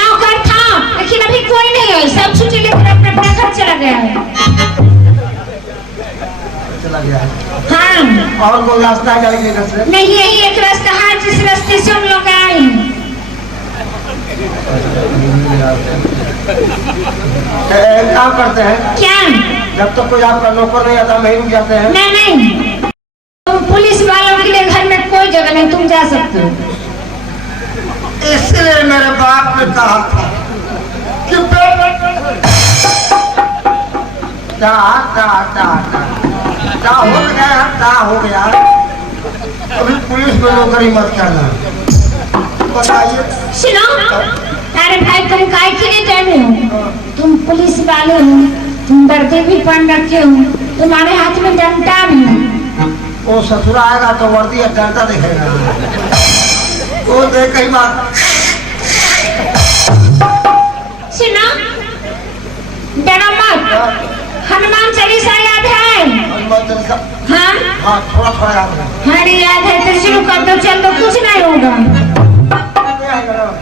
नौकर था लेकिन अभी कोई नहीं है, सब छुट्टी लेकर अपने अपने घर चला गया है। चला गया है? हाँ। और कोई रास्ता है जाने के इधर से? नहीं, यही एक रास्ता है जिस रास्ते से हम लोग आए हैं। काम करते हैं क्या? जब तक कोई आपका नौकर नहीं आता नहीं रुक जाते हैं? नहीं, तुम पुलिस वालों के लिए घर में कोई जगह नहीं, तुम जा सकते हो। इसलिए मेरे बाप ने कहा था टा टा टा टा टा हो गया यार, टा हो गया। अभी पुलिस में नौकरी मत करना। बताइए। सुनो, अरे भाई तुम काय के लिए डरे हो? तुम पुलिस वाले हो, तुम वर्दी भी पहन रखे हो, तुम्हारे हाथ में डंडा भी है। वो ससुर आएगा तो वर्दी या डंडा दिखेगा। वो देख कहीं बात। सुनो, डरो मत। हनुमान चालीसा याद है? हनुमान चालीसा? हाँ हाँ, थोड़ा थोड़ा याद है। अरे याद है तो शुरू कर दो, चल दो, कुछ नहीं होगा।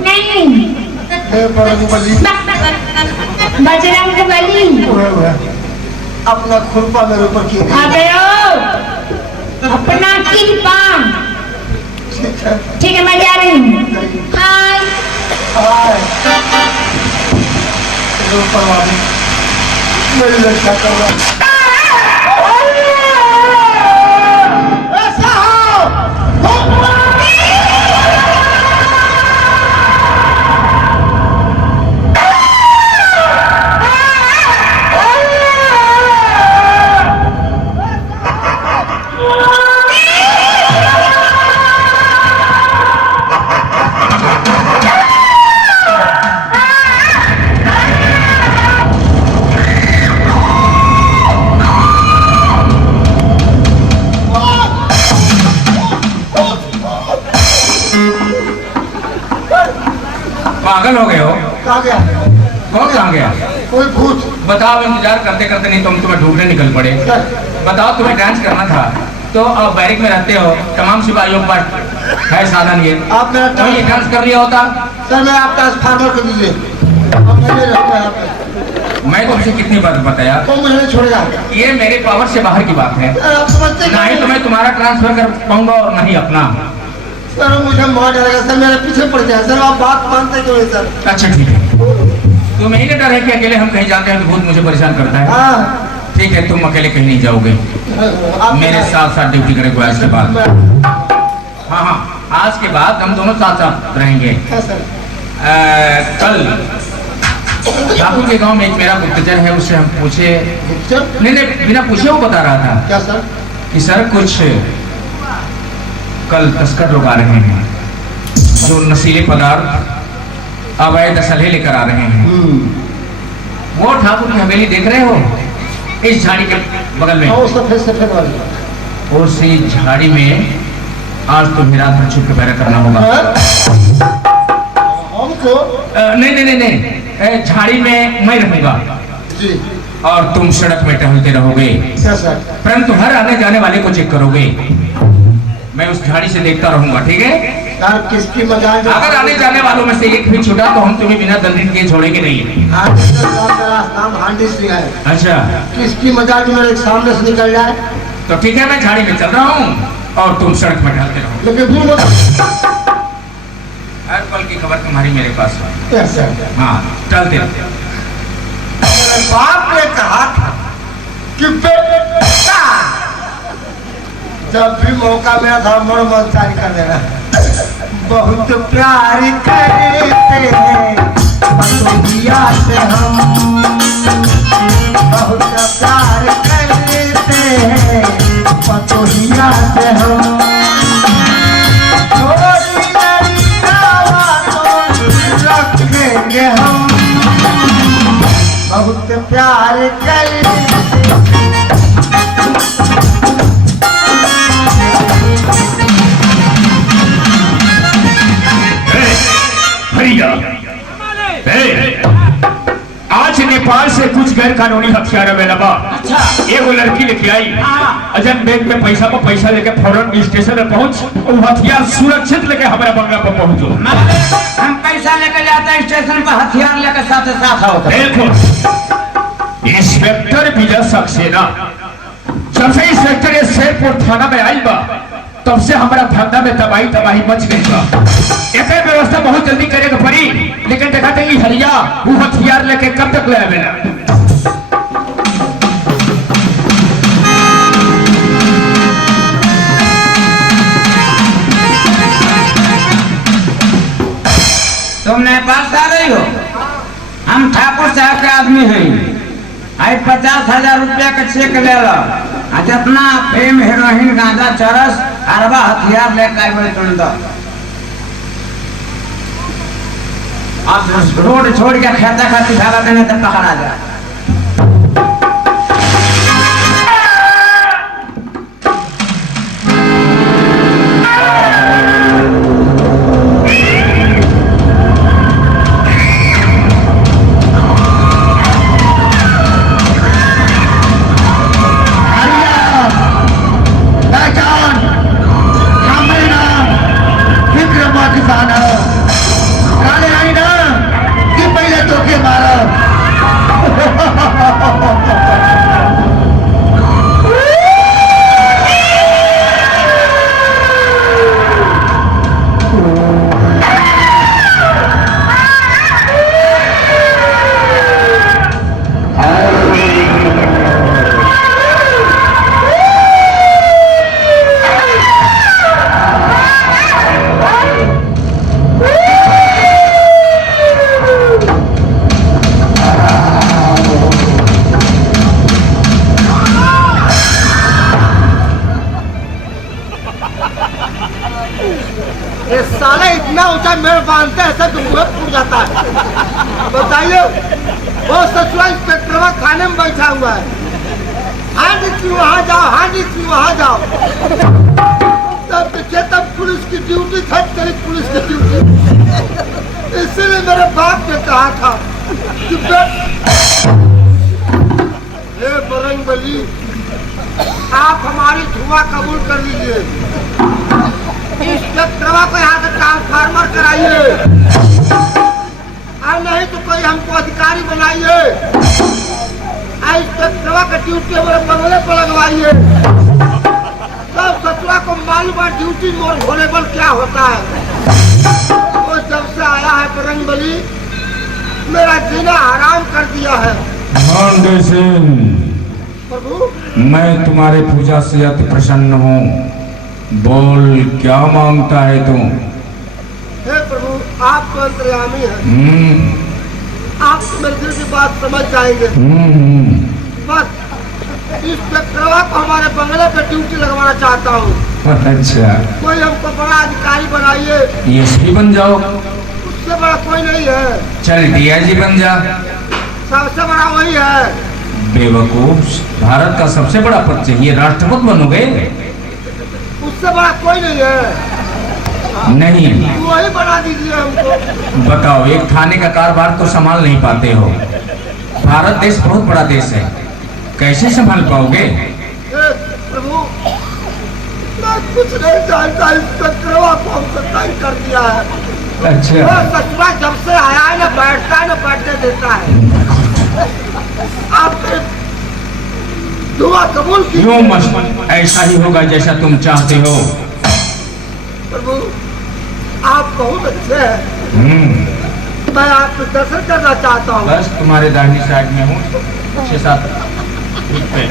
नहीं, बजरंग बली। अपना खुरपा मेरे ऊपर किए। अबे ओ, अपना कृपा। ठीक है, मैं जा रही हूँ। हाय। मेरी रक्षा कर रहा। पागल हो गए हो? कहाँ गया? कौन कहाँ गया? कोई भूत। बताओ, इंतजार करते करते नहीं तुम तुम्हें ढूंढने निकल पड़े। बताओ, तुम्हें डांस करना था तो अब बैरिक में रहते हो, तमाम सिपाहियों पर है साधन ये। आप मेरा तो ये डांस कर लिया होता। सर मैं आपका फार्मर कर दीजिए। मैं तुमसे कितनी बार बताया, तो मुझे छोड़ेगा। ये मेरे पावर से बाहर की बात है। आप समझते ना ही तो मैं तुम्हारा ट्रांसफर कर पाऊंगा और नहीं अपना। सर मुझे मार डालेगा सर, मेरे पीछे पड़ जाए सर। आप बात मानते क्यों सर? अच्छा ठीक है, तुम्हें ही डर है कि अकेले हम कहीं जाते हैं तो भूत मुझे परेशान करता है। हाँ ठीक है, तुम अकेले कहीं नहीं जाओगे, मेरे साथ साथ ड्यूटी करेंगे आज के बाद। हाँ हाँ, आज के बाद हम दोनों साथ साथ रहेंगे। कल ठाकुर के गांव में एक मेरा गुप्तचर है, उससे हम पूछे। नहीं नहीं, बिना पूछे वो बता रहा था। क्या सर? कि सर कुछ कल तस्कर लोग आ रहे हैं जो नशीले पदार्थ अवैध असले लेकर आ रहे हैं। वो ठाकुर की हवेली देख रहे हो, इस झाड़ी के बगल में। सफेद सफेद वाली। उसी झाड़ी में आज तुम्हें रात भर छुप के पैरा करना होगा। हमको? नहीं नहीं नहीं नहीं, झाड़ी में मैं रहूंगा जी। और तुम सड़क में टहलते रहोगे। क्या सर? परंतु हर आने जाने वाले को चेक करोगे। मैं उस झाड़ी से देखता रहूंगा, ठीक है? सर किसकी मजाक? अगर आने जाने वालों में से एक भी छूटा तो हम तुम्हें बिना दंडित किए छोड़ेंगे नहीं। मेरा नाम हांडी सिंह है। अच्छा, किसकी मजाक मेरे सामने से निकल जाए तो ठीक है, मैं झाड़ी में चल रहा हूँ और तुम सड़क में टहलते रहो। लेकिन हर पल की खबर तुम्हारी मेरे पास है। Yes sir. हाँ, चलते रहो। मेरे बाप ने कहा था कि बेटा जब भी मौका मिला था मन मस्तानी कर देना। बहुत प्यार करते हैं पतोहिया से हम, बहुत प्यार करते हैं पतोहिया से हम। छोटी लड़का रखेंगे हम, बहुत प्यार करते। आज नेपाल से कुछ गैर कानूनी हथियार अवेलेबल। अच्छा, एगो लड़की लेके आई, अजन बैंक में पैसा लेके फौरन स्टेशन में पहुंच, वो हथियार सुरक्षित लेके हमारा बंगला पर पहुंचो। हम पैसा लेकर जाते हैं स्टेशन पर, हथियार लेकर साथ साथ आओ। देखो, इंस्पेक्टर विजय सक्सेना जब से इंस्पेक्टर शेरपुर थाना में आई बा, तब से हमारा धंधा में तबाही मच गई बा। एक व्यवस्था बहुत जल्दी करेगा पड़ी, लेकिन देखा था हरिया वो हथियार लेके कब तक ले आवेला। तुम नेपाल से आ रही हो? हम ठाकुर साहब के आदमी हैं, आई 50,000 रुपया का चेक ले लो आ जितना फेम हेरोइन गांजा चरस अरबा हथियार लेके आए बोले तुम दो अब रोड छोड़ के खेता खाती भागा देने तक पकड़ा जा ये साला इतना ऊंचा मेड़ बांधते हैं सब मुंह फूट जाता है। बताइए वो ससुरा इंस्पेक्टर खाने में बैठा हुआ है। हाँ जी तुम वहाँ जाओ, हाँ जी तुम वहाँ जाओ। तब देखिए तब पुलिस की ड्यूटी था, तेरी पुलिस की ड्यूटी। इसीलिए मेरे बाप ने कहा था कि हे बजरंगबली आप हमारी धुआं कबूल कर लीजिए, इस ट्रैक्टरवा को यहाँ से ट्रांसफार्मर कराइए और नहीं तो कोई हमको अधिकारी बनाइए। इस ट्रैक्टरवा का ड्यूटी हमारे बंगले पर लगवाइए। तब ससुरा को मालूम है ड्यूटी मोर होने पर क्या होता है। वो जब से आया है बजरंगबली मेरा जीना हराम कर दिया है। भांडे सिंह, प्रभु मैं तुम्हारे पूजा से अति प्रसन्न हूँ। बोल क्या मांगता है तू? हे प्रभु आप तो अंतर्यामी हैं, आप मेरे दिल की बात समझ जाएंगे। बस इस ट्रैक्टरवा को हमारे बंगले पे ड्यूटी लगवाना चाहता हूँ। अच्छा, कोई हमको बड़ा अधिकारी बनाइए। एसपी बन जाओ। उससे बड़ा कोई नहीं है। चल डीआईजी बन जा। सबसे बड़ा वही है। बेवकूफ, भारत का सबसे बड़ा पद चाहिए, राष्ट्रपति बनोगे? उससे बड़ा कोई नहीं है। नहीं, वही बना दीजिए हमको। बताओ, एक थाने का कारोबार तो संभाल नहीं पाते हो। भारत देश बहुत बड़ा देश है, कैसे संभाल पाओगे? प्रभु मैं कुछ नहीं जानता, इस ट्रैक्टरवा को हम सत्ताई कर दिया है। अच्छा, ससुरा जब से आया है न बैठता है न बैठने देता है। आपने दुआ कबूल की। यूं मत, ऐसा ही होगा जैसा तुम चाहते हो। प्रभु आप बहुत अच्छे हैं। मैं आपके दर्शन करना चाहता हूँ। बस तुम्हारे दाहिनी साइड में हूँ, 6-7 फीट पे।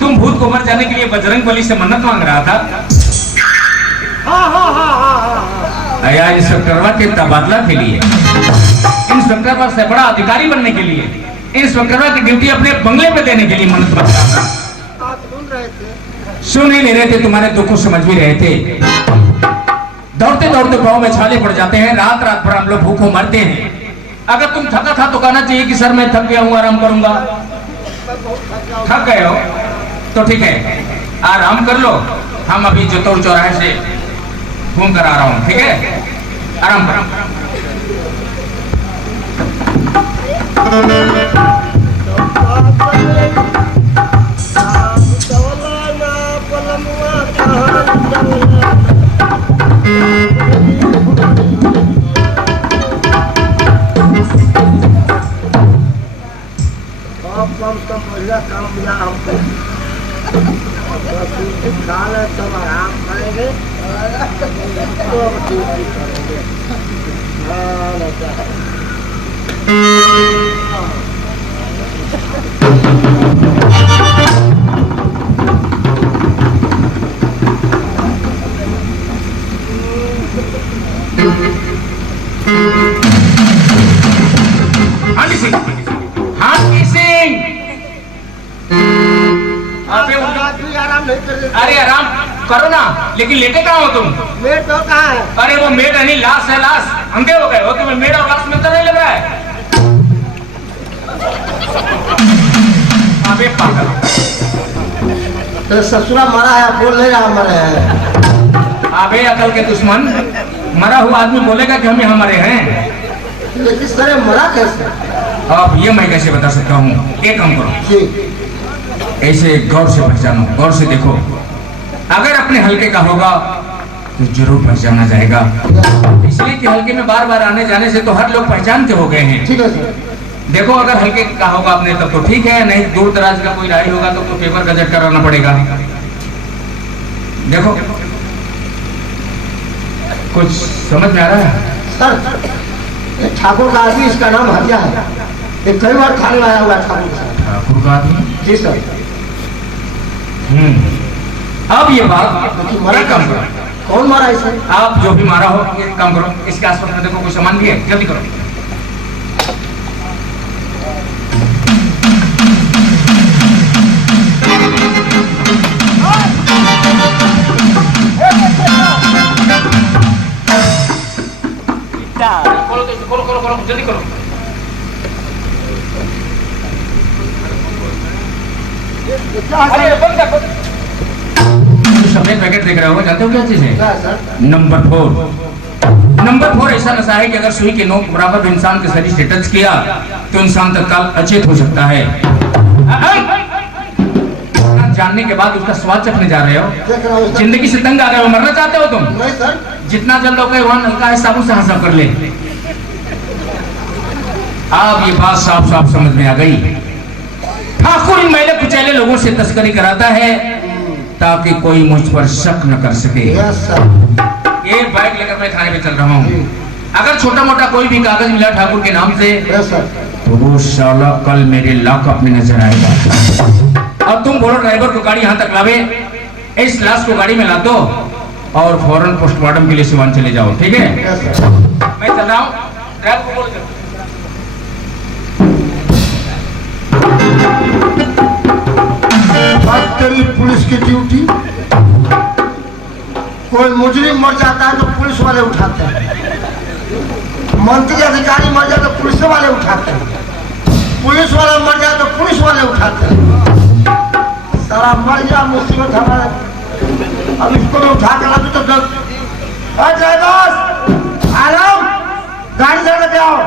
तुम भूत को मर जाने के लिए बजरंगबली से मन्नत मांग रहा था। हाँ। इंस्पेक्टरवा के तबादला के लिए, इंस्पेक्टर से बड़ा अधिकारी बनने के लिए, इंस्पेक्टरवा की ड्यूटी अपने बंगले पे देने के लिए मन्नत मांग रहा था। आप सुन रहे थे? सुन ही नहीं रहे थे, तुम्हारे दुख को समझ भी रहे थे। दौड़ते दौड़ते पाँव में छाले पड़ जाते हैं, रात रात भर हम लोग भूखों मरते हैं। अगर तुम थका था तो कहना चाहिए कि सर मैं थक गया हूँ, आराम करूंगा। थक गए हो तो ठीक है, आराम कर लो। हम अभी जतौर चौराहे से घूम कर आ रहा हूँ, ठीक है? आराम करो। कम बढ़िया काम मिला हमको। काल है तब आराम करेंगे तो ड्यूटी करेंगे। अरे आराम करो ना, लेकिन लेटे कहाँ हो तुम? मेड तो कहाँ है? अरे वो मेड नहीं, लाश है लाश। अंधे हो गए हो? तुम्हें मेड और लाश मिलता नहीं लग रहा है? अबे पागल, तो ससुरा मरा है, बोल नहीं रहा मरे हैं। अबे अकल के दुश्मन, मरा हुआ आदमी बोलेगा कि हम यहाँ मरे हैं? लेकिन सर मरा कैसे? अब ये मैं कैसे बता सकता हूँ? एक काम करो, जी ऐसे गौर से पहचानो, गौर से देखो। अगर अपने हल्के का होगा तो जरूर पहचाना जाएगा, इसलिए कि हल्के में बार बार आने जाने से तो हर लोग पहचान के हो गए हैं। ठीक है सर। देखो, अगर हल्के का होगा अपने तब तो ठीक है, नहीं दूर दराज का कोई राही होगा तो पेपर गजट कराना पड़ेगा। देखो, कुछ समझ में आ रहा है? सर ये ठाकुर का आदमी, इसका नाम हरिया है, ये कई बार खाने आया हुआ है ठाकुर का। ठाकुर का आदमी? जी सर। अब ये बात, लेकिन मरा एक काम करो, कौन मारा इसे? आप जो भी मारा हो, एक काम करो, इसके आसपास में देखो कोई सामान भी है, जल्दी करो। खोलो खोलो खोलो, जल्दी करो। अरे बंद कर। सफेद पैकेट देख रहे हो, जानते हो क्या चीज है? क्या सर? नंबर 4। नंबर 4 ऐसा नशा है कि अगर सुई के नोक बराबर इंसान के शरीर से टच किया तो इंसान तत्काल अचेत हो सकता है। जानने के बाद उसका स्वाद चखने जा रहे हो? देख रहा हूँ सर। जिंदगी से तंग आ गए हो, मरना चाहते हो तुम? नहीं सर। जितना जल्द हो गए वहां नलका है, साबुन से हाथ साफ कर ले। अब ये बात साफ साफ समझ में आ गई। ठाकुर इन मैले कुचैले लोगों से तस्करी कराता है ताकि कोई मुझ पर शक न कर सके। Yes sir. ये बाइक लेकर मैं थाने पे चल रहा हूँ। अगर छोटा मोटा कोई भी कागज मिला ठाकुर के नाम से यस सर। तो वो साला कल मेरे लॉकअप में नजर आएगा। अब तुम बोलो ड्राइवर को गाड़ी यहाँ तक लावे, इस लाश को गाड़ी में ला दो और फौरन पोस्टमार्टम के लिए सिवान चले जाओ, ठीक है? Yes sir. मैं चल रहा हूँ, ड्राइवर को बोल दो। बात करी पुलिस की ड्यूटी, कोई मुजरिम मर जाता है तो पुलिस वाले उठाते हैं, मंत्री अधिकारी मर जाए तो पुलिस वाले उठाते हैं, पुलिस वाला मर जाए तो पुलिस वाले उठाते हैं। सारा मर गया, मुसीबत हमारे। अब इसको भी उठा कर अभी तो ड्राइवर आराम, गाड़ी लेके आओ।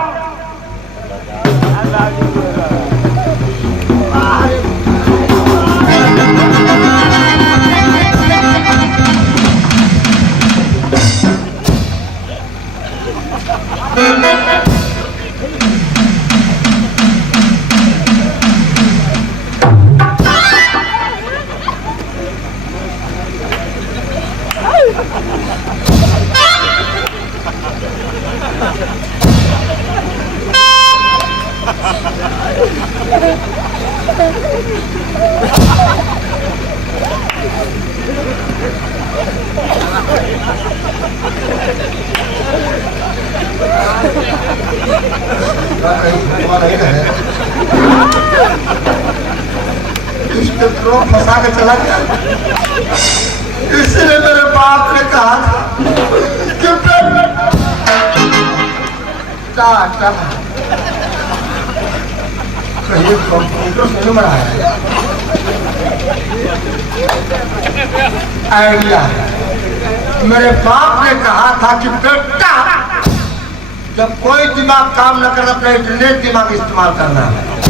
इसको फंसा के चला गया। इसलिए मेरे बाप ने कहा था कि टाटा कहीं कंप्यूटर से नहीं मरा है। आइडिया मेरे बाप ने कहा था कि बेटा जब कोई दिमाग काम न करना, अपना इंटरनेट दिमाग इस्तेमाल करना है।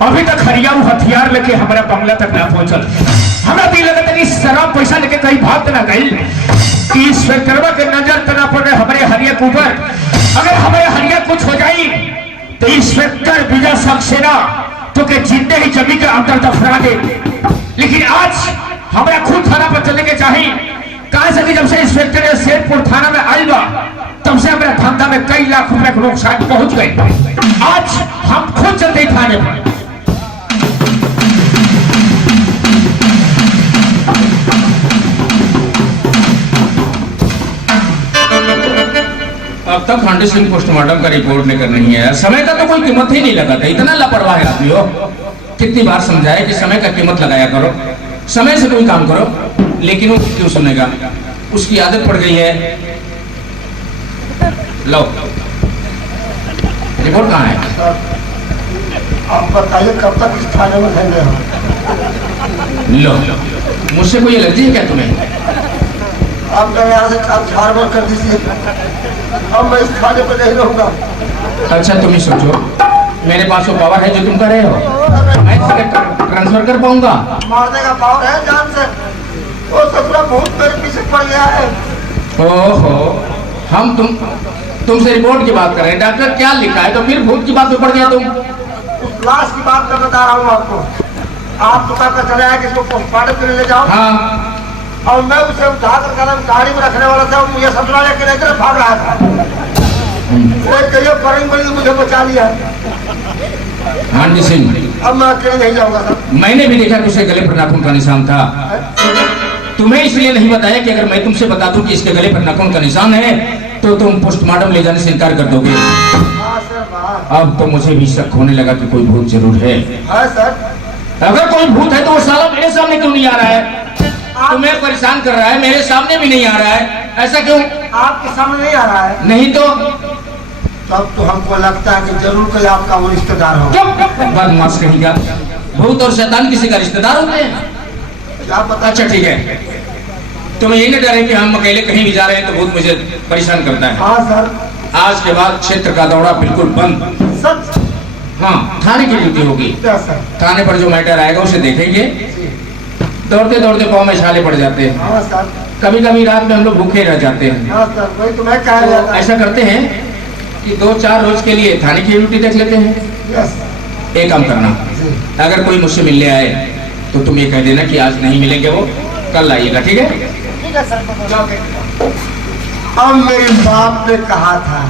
अभी तक हरियाऊ हथियार लेके हमारा बंगला तक ना पहुंचल। हमरा दिल लगता है कि शराब पैसा लेके कहीं भाग ना गई। इंस्पेक्टरवा के नजर तना पड़ रहे हमारे हरिया के ऊपर। अगर हमारे हरिया कुछ हो जाए तो इंस्पेक्टर सक्सेना तो के जिंदे ही जमी के अंदर दफना दे, लेकिन आज हमारा खुद थाना पर चलने के चाहिए। कहा से कि जब से इंस्पेक्टर शेरपुर थाना में आई बा तब से हमारे धंधा में कई लाख रुपए के नुकसान पहुंच गए। आज हम खुद चलते थाने पर। अब तक खंडे सिंह पोस्टमार्टम का रिपोर्ट लेकर नहीं आया। समय का तो कोई कीमत ही नहीं लगाता, इतना लापरवाह है आदमी हो। कितनी बार समझाया कि समय का कीमत लगाया करो, समय से कोई काम करो, लेकिन वो क्यों सुनेगा। उसकी आदत पड़ गई है। लो रिपोर्ट कहाँ है? आप बताइए कब तक इस थाने में रहेंगे हम? लो मुझसे कोई एलर्जी है क्या तुम्हें? आप मैं यहाँ से ट्रांसफार्मर कर दीजिए, अब मैं इस थाने पर नहीं रहूंगा। अच्छा तुम ही सोचो, मेरे पास वो पावर है जो तुम कर रहे हो, मैं ट्रांसफर कर पाऊंगा? मारने का पावर है जान से। वो ससुरा भूत मेरे पीछे पड़ गया है। ओहो, हम तुमसे रिपोर्ट की बात कर रहे हैं। डॉक्टर क्या लिखा है, तो फिर भूत की बात में पड़ गया तुम। उस लाश की बात कर बता रहा हूँ आपको। आप दुकान पर चले आए कि इसको पोस्टमार्टम के लिए ले जाओ। हाँ और मैं उसे उठाकर कदम गाड़ी में रखने वाला था, मुझे ससुरा लेकर इधर भाग रहा था। वो कहिए परंग बड़ी मुझे बचा लिया। हाँ सिंह, अब मैं अकेले नहीं जाऊंगा सर। मैंने भी देखा कि उसके गले पर नाखून का निशान था। तुम्हें इसलिए नहीं बताया कि अगर मैं तुमसे बता दूं कि इसके गले पर नाखून का निशान है तो तुम पोस्टमार्टम ले जाने से इनकार कर दोगे। हाँ सर, वाह। अब तो मुझे भी शक होने लगा कि कोई भूत जरूर है। हाँ सर। अगर कोई भूत है तो वो साला मेरे सामने क्यों नहीं आ रहा है? तुम्हें परेशान कर रहा है, मेरे सामने भी नहीं आ रहा है, ऐसा क्यों? आपके सामने नहीं आ रहा है? नहीं तो तब तो हमको लगता है कि जरूर कोई आपका वो रिश्तेदार हो। बदमाश कहेगा। भूत और शैतान किसी का रिश्तेदार होते हैं? क्या पता। अच्छा ठीक है, तुम्हें ये न डरे कि हम अकेले कहीं भी जा रहे हैं तो भूत मुझे परेशान करता है। हाँ सर। आज के बाद क्षेत्र का दौरा बिल्कुल बंद। सच? हाँ, थाने की ड्यूटी होगी। क्या सर? थाने पर जो मैटर आएगा उसे देखेंगे। दौड़ते दौड़ते पाँव में छाले पड़ जाते हैं। हाँ सर। कभी कभी रात में हम लोग भूखे रह जाते हैं। हाँ सर, वही तो मैं कह रहा तो था। ऐसा करते हैं कि 2-4 रोज के लिए थाने की ड्यूटी देख लेते हैं। यस। एक काम करना, जी। अगर कोई मुझसे मिलने आए तो तुम ये कह देना कि आज नहीं मिलेंगे, वो कल आइएगा, ठीक है? ठीक है सर। अब मेरे बाप ने कहा था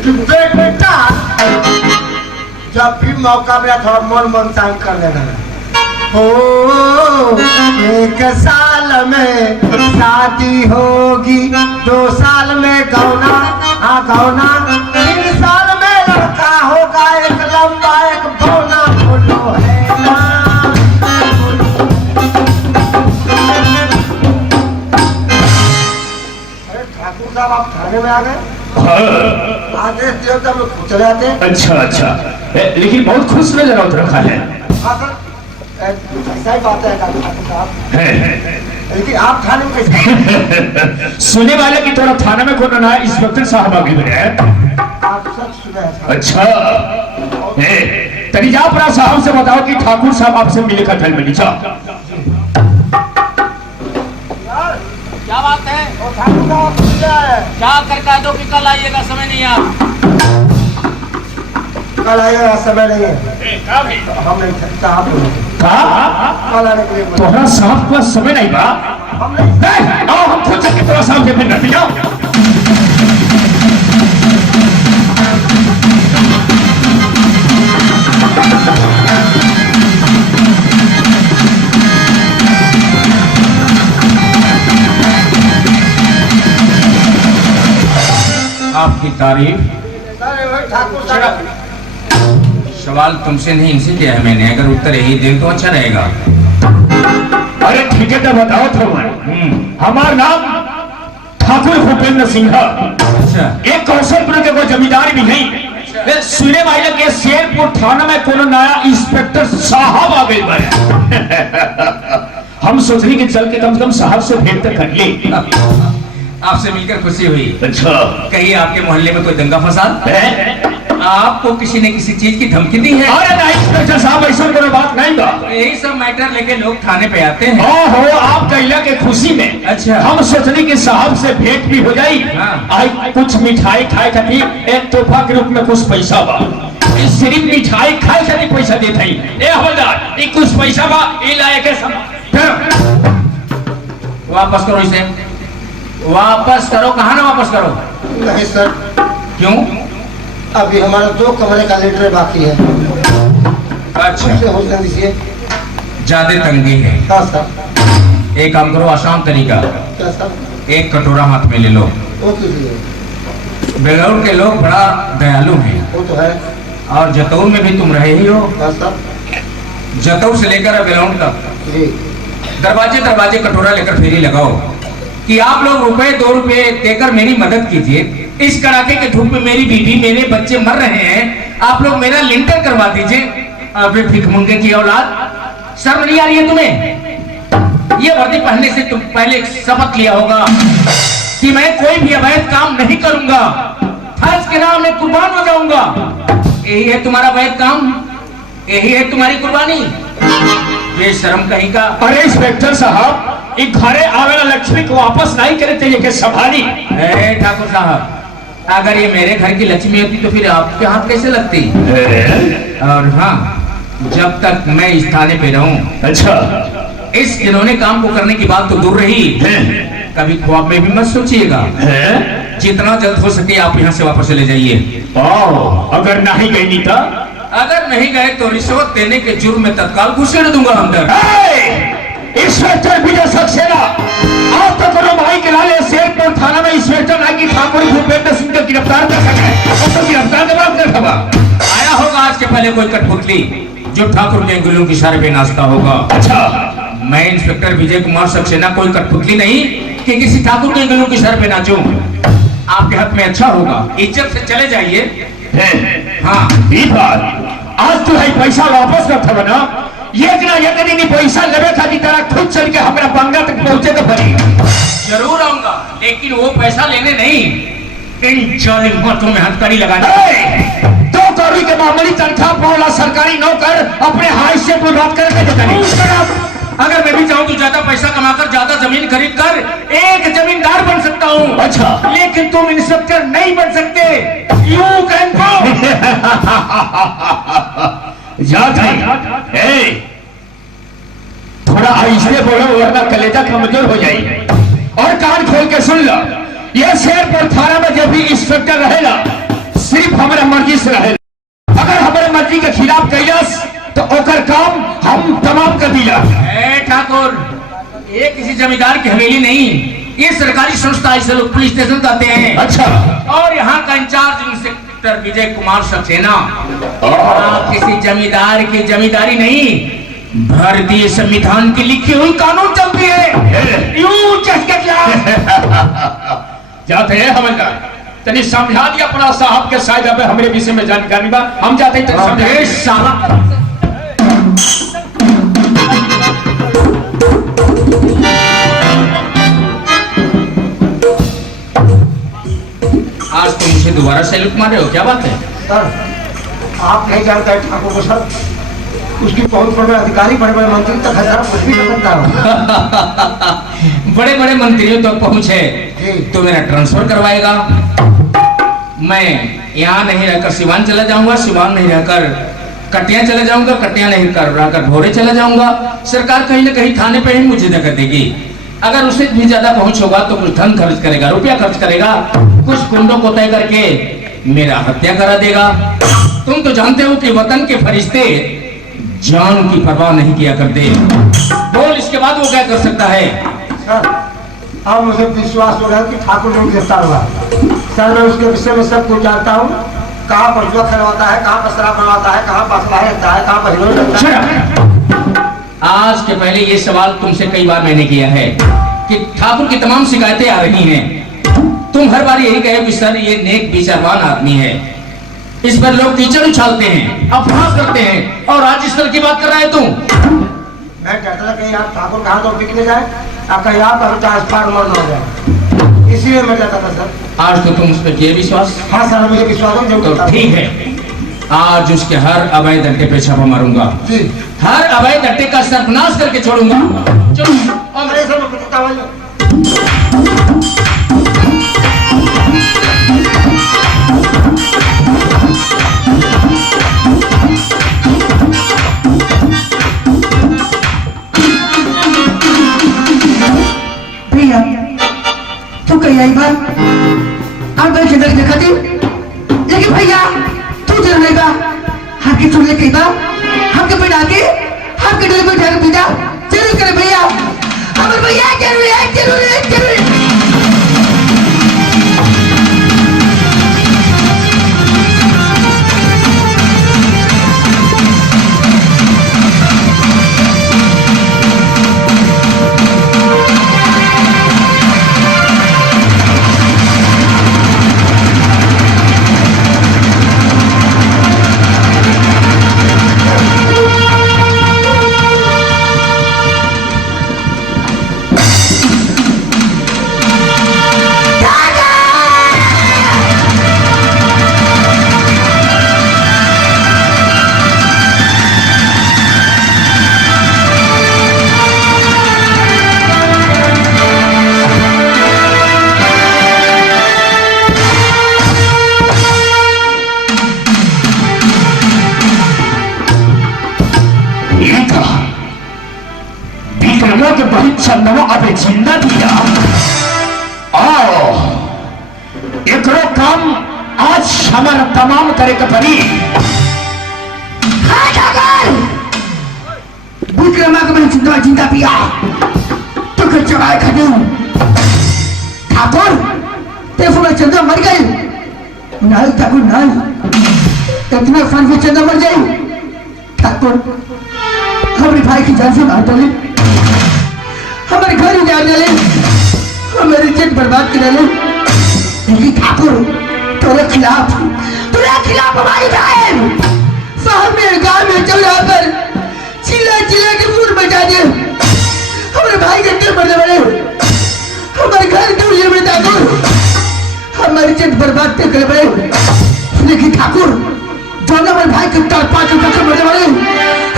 कि बेटा जब भी मौका मिला थोड़ा मन शांत कर देना। हो 1 साल में शादी होगी, 2 साल में गौना, हाँ गौना, 3 साल में लड़का होगा, एक लंबा एक बौना। बोलो है ना? अरे ठाकुर साहब, आप थाने में आ गए? आदेश दिया था, हम लोग चले आते हैं। अच्छा अच्छा, लेकिन बहुत खुश नजर आउट रखा है। हाँ सर, ऐसा ही बात है ठाकुर साहब। है। लेकिन आप थाने में कैसे? सुने वाले की थोड़ा थाना में कोई नया इंस्पेक्टर साहब आगे बढ़े हैं। आप सच सुने हैं साहब? अच्छा, तरीजापुरा साहब से बताओ कि ठाकुर साहब आपसे मिले का थल में नीचा। क्या बात है? और ठाकुर साहब क्या है? क्या कर कह दो कि कल आइएगा, समय नहीं आप। कल आएगा, समय नहीं है। हम नहीं सकता, आप बोलो। कल आने के लिए बोलो। तोहरा साहब का समय नहीं बा। हम नहीं। आओ हम खुद चल के तोरा साहब के फिर रख जाओ। आपकी तारीफ। अरे वही ठाकुर साहब। सवाल तुमसे नहीं, इनसे किया है मैंने। अगर उत्तर यही दे तो अच्छा रहेगा। अरे ठीक है, तो बताओ थोड़ा। हमारा नाम ठाकुर भूपेंद्र सिंह। अच्छा, एक कौशलपुर के कोई जमींदार भी नहीं। सुने वाले के शेरपुर थाना में कोनो नया इंस्पेक्टर साहब आ गए बड़े। हम सोचने के चल के कम से कम साहब से भेंट तक कर ले। आपसे मिलकर खुशी हुई। अच्छा, कहीं आपके मोहल्ले में कोई दंगा फसाद? आपको किसी ने किसी चीज की धमकी दी है? अरे नहीं इंस्पेक्टर साहब, ऐसा कोई बात नहीं बा। यही सब मैटर लेके लोग थाने पे आते हैं। ओहो, आप कैला के खुशी में। अच्छा। हम सोचने के साहब से भेंट भी हो जाई। हाँ। आई कुछ मिठाई खाए खातिर एक तोहफा के रूप में कुछ पैसा बा। सिर्फ मिठाई खाए खातिर पैसा देत हई। ए हवलदार ई कुछ पैसा बा ई लाए के सब वापस करो इसे, वापस करो। कहाँ ना वापस करो? नहीं सर, क्यों? अभी हमारा 2 कमरे का लेटर बाकी है। अच्छा, उससे हो दीजिए। ज्यादा तंगी है। हाँ सर। एक काम करो, आसान तरीका, क्या सर? एक कटोरा हाथ में ले लो। वो कीजिए। बेलौर के लोग बड़ा दयालु हैं, वो तो है। और जतौर में भी तुम रहे ही हो। हाँ सर। जतौर से लेकर बेलौर तक जी। दरवाजे दरवाजे कटोरा लेकर फेरी लगाओ कि आप लोग रुपए 2 रुपए देकर मेरी मदद कीजिए। इस कड़ाके के धूप में मेरी बीवी मेरे बच्चे मर रहे हैं, आप लोग मेरा लिंटर करवा दीजिए। अबे भिखमंगे की औलाद, शर्म नहीं आ रही है तुम्हें? ये वर्दी पहनने से तुम पहले एक शपथ लिया होगा कि मैं कोई भी अवैध काम नहीं करूंगा, फर्ज के नाम में कुर्बान हो जाऊंगा। यही है तुम्हारा अवैध काम, यही है तुम्हारी कुर्बानी। ये शर्म कहीं का। अरे इंस्पेक्टर साहब, ई घरे आवेला लक्ष्मी को वापस नहीं करे ते के संभाली। ए ठाकुर साहब, अगर ये मेरे घर की लक्ष्मी होती तो फिर आपके हाथ कैसे लगती? और हाँ, जब तक मैं इस थाने पे रहूं, अच्छा, इस घिनौने काम को करने की बात तो दूर रही, कभी ख्वाब में भी मत सोचिएगा। जितना जल्द हो सके आप यहाँ से वापस चले जाइए। अगर नहीं गई नीता, अगर नहीं गए तो रिश्वत देने के जुर्म में तत्काल घुसेड़ दूंगा अंदर। इंस्पेक्टर विजय सक्सेना, आप तो करो भाई के लाले शेरपुर थाना में इंस्पेक्टर नागी ठाकुर भूपेंद्र सिंह को गिरफ्तार कर सके और तो गिरफ्तार के बाद कर खबा आया होगा आज के पहले कोई कठपुतली जो ठाकुर के अंगुलियों की इशारे पे नाचता होगा। अच्छा, मैं इंस्पेक्टर विजय कुमार सक्सेना कोई कठपुतली नहीं कि किसी ठाकुर के अंगुलियों की इशारे पे नाचूं। आपके हाथ में अच्छा होगा, इज्जत से चले जाइए। हाँ, ई बात आज तू है पैसा वापस कर था ना, एक ना एक दिन पैसा लेवे खातिर तेरा खुद चल के हमारा बंगला तक पहुंचे तो पड़ी। जरूर आऊंगा, लेकिन वो पैसा लेने नहीं, इन जालिम हाथों में हथकड़ी लगाने। तो कभी के मामूली तनख्वाह पावला सरकारी नौकर अपने हैसियत में बात करके देता नहीं। अगर मैं भी चाहूँ तो ज्यादा पैसा कमाकर ज्यादा जमीन खरीद कर एक जमींदार बन सकता हूँ। अच्छा, लेकिन तुम इंस्पेक्टर नहीं बन सकते। यू कैन थोड़ा ऐसे बोलो वरना कलेजा कमजोर हो जाए। और कान खोल के सुन लो, ये शेरपुर थाना में जब भी इंस्पेक्टर रहेगा सिर्फ हमारे मर्जी से रहेगा। अगर हमारे मर्जी के खिलाफ कैलाश तो ओकर काम हम तमाम कर दिया। ठाकुर, ये किसी जमींदार की हवेली नहीं, ये सरकारी संस्था, इसे लोग पुलिस स्टेशन कहते हैं। अच्छा, और यहाँ का इंचार्ज इंस्पेक्टर विजय कुमार सक्सेना। किसी जमींदार की जमींदारी नहीं, भारतीय संविधान की लिखी हुई कानून चलती है। यूं चस्के जाते हैं हवलदार, तनी समझा दिया अपना साहब के शायद अब हमारे विषय में जानकारी बा, हम जाते हैं तनी समझा। साला आज तुम मुझे दोबारा सैल्यूट मार रहे हो, क्या बात है? सर, आप नहीं जानते हैं ठाकुर को सर, उसकी पहुंच पर अधिकारी बड़े बड़े मंत्री तक है सर, कुछ भी कर सकता हूँ। बड़े बड़े मंत्रियों तक पहुंचे तो मेरा ट्रांसफर करवाएगा। मैं यहाँ नहीं रहकर सिवान चला जाऊंगा, सिवान नहीं रहकर कटिया चला जाऊंगा, कटिया नहीं रहकर भोरे चला जाऊंगा। सरकार कहीं ना कहीं थाने पे ही मुझे जगह देगी। अगर उसे भी ज्यादा पहुंच होगा तो कुछ धन खर्च करेगा, रुपया खर्च करेगा, कुछ कुंडों को तय करके मेरा हत्या करा देगा। तुम तो जानते हो कि वतन के फरिश्ते जान की परवाह नहीं किया करते। बोल, इसके बाद वो क्या कर सकता है? सर, अब मुझे विश्वास हो रहा है कि ठाकुर ने गिरफ्तार हुआ। सर, मैं उसके विषय में सब कुछ जानता हूँ, कहाँ पर जुआ खेलवाता है, कहाँ पर शराब बनवाता है, कहाँ पर असलाह रखता है, कहाँ पर हिरोइन रखता है। आज के पहले ये सवाल तुमसे कई बार मैंने किया है कि ठाकुर की तमाम शिकायतें आ रही हैं। तुम हर बार यही कहे कि सर ये नेक विचारवान आदमी है, इस पर लोग कीचड़ उछालते हैं, अफवाह करते हैं, और आज इस तरह की बात कर रहा है तुम। मैं कहता था कि यार ठाकुर कहाँ तो बिकने जाए, और कहीं आप कभी ट्रांसफार्मर न हो जाए, इसीलिए मैं कहता था सर। आज तो तुम उस पर किए विश्वास? हाँ सर, मुझे विश्वास है। तो ठीक है, आज उसके हर अवैध अड्डे पे छापा मारूंगा, हर अवैध अड्डे का सर्वनाश करके छोड़ूंगा। चलो, और मेरे सर में पता हुआ के देखा थी लेकिन भैया तू चल रहेगा हमके छोड़ ले कहता हमके बैठा के हमके डोले बैठा के पीता जरूर करे भैया अमर भैया जरूर के बहुत चंदनो अबे जिंदा दिया आओ एकरो काम आज हमारा तमाम करे के पड़ी हाँ ठाकुर विक्रमा के मैंने जिंदा पिया तो कुछ चबाए खड़े ठाकुर तेरे में चंदा मर गई नहीं ठाकुर नहीं इतने फन में चंदा मर जाए ठाकुर हमारे भाई की जान से मार डाले हमारे घर उजाड़ डाले हमारी इज्जत बर्बाद कर डाले लेकिन ठाकुर तेरे खिलाफ हमारी बहन शहर में गांव में चौराहे पर चिल्ला के फूल बजा दे हमारे भाई के दिल बड़े बड़े हमारे घर दूर में ठाकुर हमारी इज्जत बर्बाद कर बड़े लेकिन ठाकुर जो हमारे भाई के तड़पा के पकड़ बड़े बड़े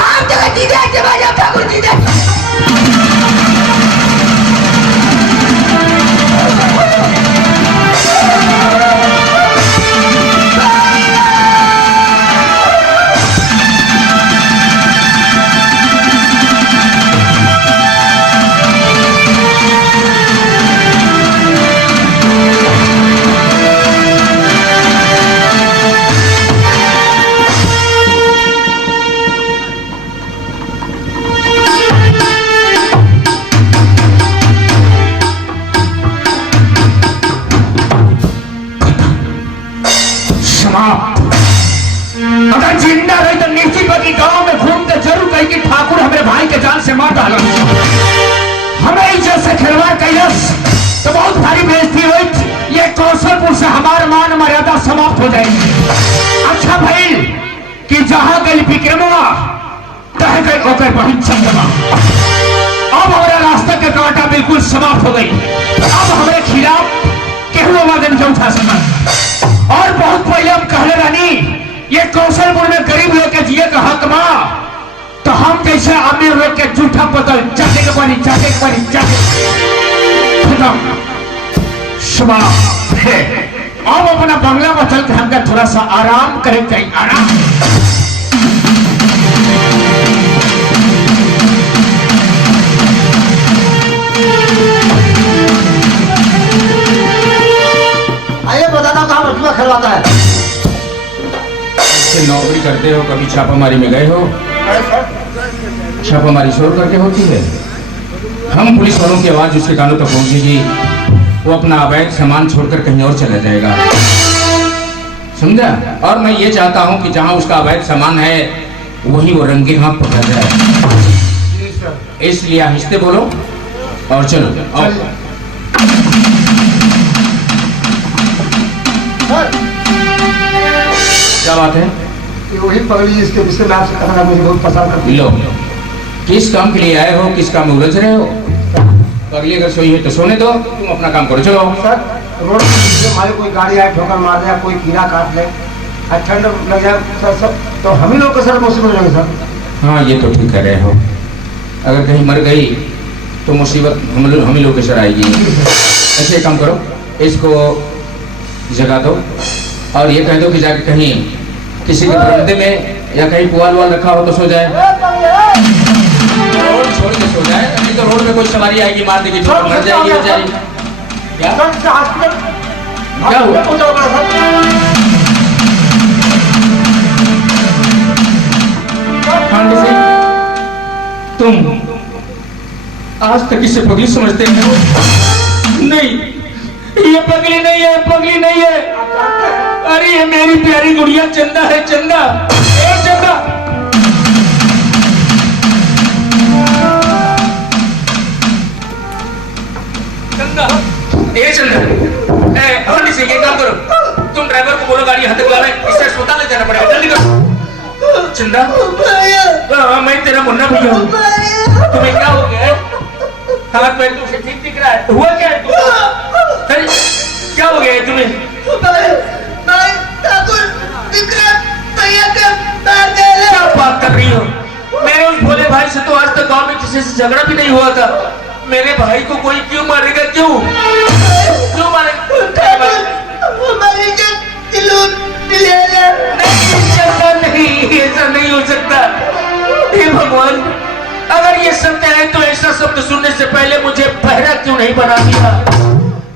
आप जगह जीते ठाकुर जीते अगर जिंदा रही तो निश्चित बाकी गांव में घूम के जरूर कही कि ठाकुर हमारे भाई के जान से मार डाला हमें इज्जत से खिलवाड़ कैलस तो बहुत भारी बेइज्जती हुई ये कौशलपुर से हमारा मान मर्यादा समाप्त हो जाएगी अच्छा भाई कि जहां गई विक्रमवा तह गई ओकर बहन चंद्रमा अब हमारा रास्ता के कांटा बिल्कुल समाप्त हो गई अब हमारे खिलाफ केहू वादन जो उठा सका और बहुत पहले हम कहले रानी ये कौशलपुर में गरीब लोग के जिए का हक बा तो हम जैसे अमीर लोग के झूठा बदल चाटे के पानी सुबह अब अपना बंगला में चल के हमका थोड़ा सा आराम करे चाहिए आराम आइए बताना कहाँ मछुआ खिलवाता है नौकरी करते हो कभी छापामारी में गए हो छापामारी शोर करके होती है हम पुलिस वालों की आवाज उसके कानों तक पहुंचेगी वो अपना अवैध सामान छोड़कर कहीं और चला जाएगा समझा और मैं ये चाहता हूं कि जहां उसका अवैध सामान है वहीं वो रंगे हाथ पकड़ा जाए इसलिए आहिस्ते बोलो और चलो आओ क्या बात है वही पगड़ी इसके विषय में आपसे कहना मुझे बहुत पसंद करती लो किस काम के लिए आए हो किस काम में उलझ रहे हो पगली अगर सोई है तो सोने दो तुम अपना काम करो चलो सर रोड पर हमारे कोई गाड़ी आए ठोकर मार दे कोई कीड़ा काट ले ठंड लग जाए सर सब तो हम ही लोग को सर मुसीबत रहेंगे सर हाँ ये तो ठीक कर रहे हो अगर कहीं मर गई तो मुसीबत हम ही लोग के सर आएगी ऐसे काम करो इसको जगा दो और ये कह दो कि जाके कहीं किसी के बरामदे में या कहीं पुआल वाल रखा हो तो सो जाए रोड छोड़ के सो जाए नहीं तो रोड में कोई सवारी आएगी मार देगी तो मर जाएगी क्या क्या हुआ? पूछो बड़ा साहब। पांडे सिंह, तुम आज तक इसे पगली समझते हो? नहीं, ये पगली नहीं है, पगली नहीं है। अरे ये मेरी प्यारी गुड़िया चंदा है, चंदा। ए चंदा, चंदा, ए चंदा, ए पांडे सिंह, एक काम करो, तुम ड्राइवर को बोलो गाड़ी यहाँ तक लावे, इसे अस्पताल ले जाना पड़ेगा, जल्दी करो। चंदा, हाँ, मैं तेरा मुन्ना भैया हूँ। तुम्हें क्या हो गया? हाथ पैर तुमसे ठीक दिख रहा है, हुआ क्या है तुम्हें? अरे, क्या हो गया है तुम्हें? क्या बात कर रही हो? मेरे उस भोले भाई से तो आज तक गांव में किसी से झगड़ा भी नहीं हुआ था। मेरे भाई को कोई क्यों मारेगा? क्यों मारेगा? नहीं, ऐसा नहीं हो सकता। हे भगवान, अगर ये सत्य है तो ऐसा शब्द सुनने से पहले मुझे बहरा क्यों नहीं बना दिया?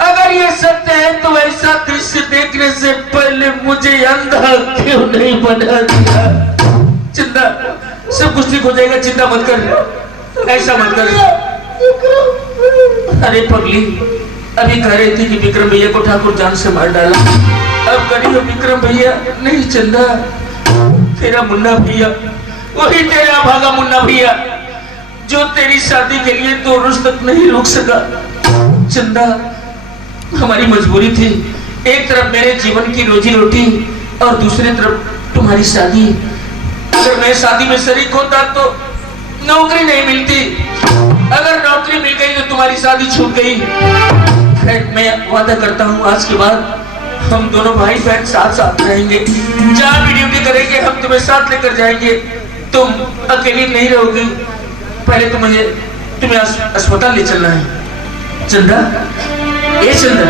अगर ये सत्य है तो ऐसा दृश्य देखने से पहले मुझे अंधा क्यों नहीं बना दिया? चिंता, सब कुछ ठीक हो जाएगा, चिंता मत कर, ऐसा मत कर। अरे पगली, अभी कह रही थी कि विक्रम भैया को ठाकुर जान से मार डाला, अब करी हो विक्रम भैया? नहीं चंदा, तेरा मुन्ना भैया, वही तेरा भागा मुन्ना भैया जो तेरी शादी के लिए 2 रोज तक नहीं रुक सका। चंदा, हमारी मजबूरी थी, एक तरफ मेरे जीवन की रोजी रोटी और दूसरी तरफ तुम्हारी शादी। अगर मैं शादी में शरीक होता तो नौकरी नहीं मिलती, अगर नौकरी मिल गई तो तुम्हारी शादी छूट गई। खैर, मैं वादा करता हूँ आज के बाद हम दोनों भाई बहन साथ साथ रहेंगे, जहाँ भी ड्यूटी करेंगे हम तुम्हें साथ लेकर जाएंगे, तुम अकेली नहीं रहोगी। पहले तुम्हें अस्पताल ले चलना है। चंदा, ए चंदा,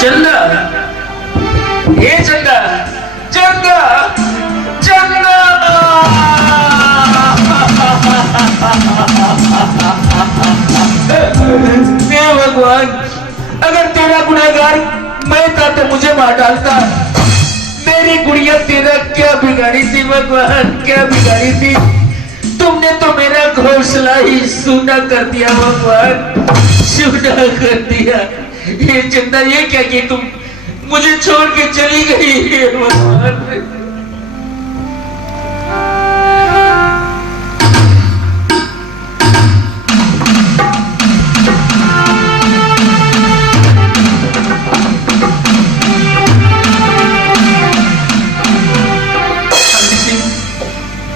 चंदा, ए चंदा, चंदा, चंदा। हे भगवान, अगर तेरा गुनहगार मैं था तो मुझे मार डालता। मेरी गुड़िया तेरा क्या बिगाड़ी थी भगवान, क्या बिगाड़ी थी? तुमने तो मेरा घोंसला ही सूना कर दिया भगवान, सूना कर दिया। ये चंदा, ये क्या कि तुम मुझे छोड़ के चली गई भगवान।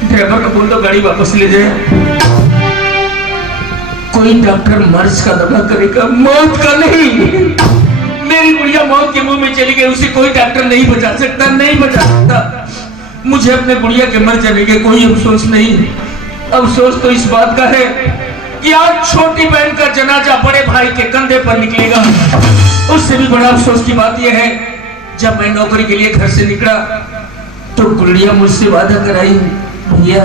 ड्राइवर को बोल दो गाड़ी वापस ले जाए। कोई डॉक्टर मर्ज का दवा करेगा, मौत का नहीं। मेरी गुड़िया मौत के मुंह में चली गई, उसे कोई डॉक्टर नहीं बचा सकता, नहीं बचा सकता। मुझे अपने गुड़िया के मर जाने के कोई अफसोस नहीं। अफसोस तो इस बात का है कि आज छोटी बहन का जनाजा बड़े भाई के कंधे पर निकलेगा। उससे भी बड़ा अफसोस की बात यह है, जब मैं नौकरी के लिए घर से निकला तो गुड़िया मुझसे वादा कराई, भैया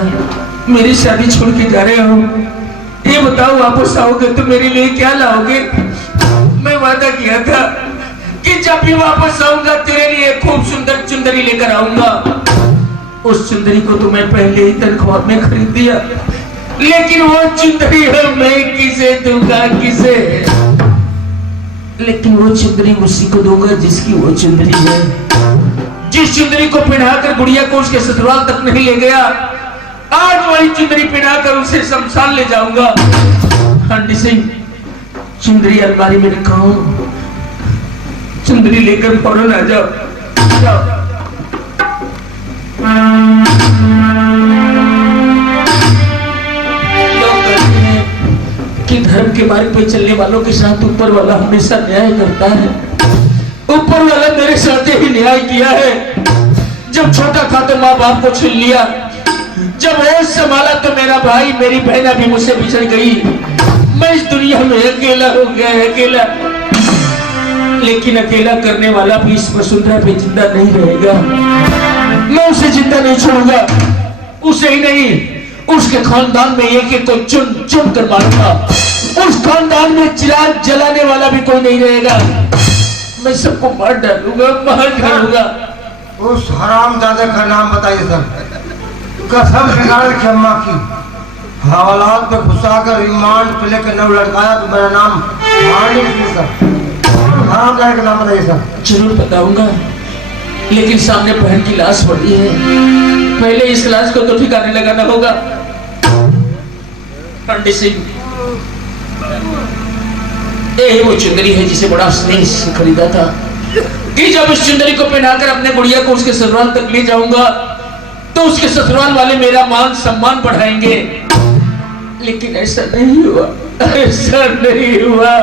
मेरी शादी छोड़ के जा रहे हो, ये बताओ वापस आओगे तो मेरे लिए क्या लाओगे? मैं वादा किया था कि जब भी वापस आऊंगा तेरे लिए खूब सुंदर चुंदरी लेकर आऊंगा। उस चुंदरी को तो मैं पहले ही तनख्वाह में खरीद दिया, लेकिन वो चुंदरी है मैं किसे दूंगा, किसे? लेकिन वो चुंदरी उसी को दूंगा जिसकी वो चुंदरी है, जिस चुंदरी को पहनाकर गुड़िया को उसके ससुराल तक नहीं ले गया, आज वही चुंदरी पहनाकर उसे शमशान ले जाऊंगा। हंडी सिंह, चुंदरी अलमारी में रखा हूं, चुंदरी लेकर फौरन आ जाओ, जाओ। लोग कहते हैं कि धर्म के मार्ग पे चलने वालों के साथ ऊपर वाला हमेशा न्याय करता है। ऊपर वाला मेरे साथ ही न्याय किया है। जब छोटा था तो माँ बाप को छीन लिया, जब होश संभाला तो मेरा भाई मेरी बहना भी मुझसे बिछड़ गई। मैं इस दुनिया में अकेला हो गया, अकेला। लेकिन अकेला करने वाला भी इस वसुंधरा पे जिंदा नहीं रहेगा। मैं उसे जिंदा नहीं छोड़ूंगा, उसे ही नहीं उसके खानदान में एक एक को चुन चुन कर मारूंगा। उस खानदान में चिराग जलाने वाला भी कोई नहीं रहेगा। मैं सबको मार डालूंगा। उस हरामजादे का नाम बताइए सर। कसम खिलाने की अम्मा की हवालात में घुसाकर रिमांड पे लेकर न लटकाया तो मेरा नाम हार्डी नहीं सर। हरामजादे का नाम बताइए सर। जरूर बताऊंगा, लेकिन सामने बहन की लाश पड़ी है, पहले इस लाश को तो ठिकाने लगाना होगा। पंडित सिंह, ये वो चुंदरी है जिसे बड़ा स्नेह से खरीदा था कि जब उस चुंदरी को पहनाकर अपने गुड़िया को उसके ससुराल तक ले जाऊंगा तो उसके ससुराल वाले मेरा मान सम्मान बढ़ाएंगे। लेकिन ऐसा नहीं हुआ, ऐसा नहीं हुआ।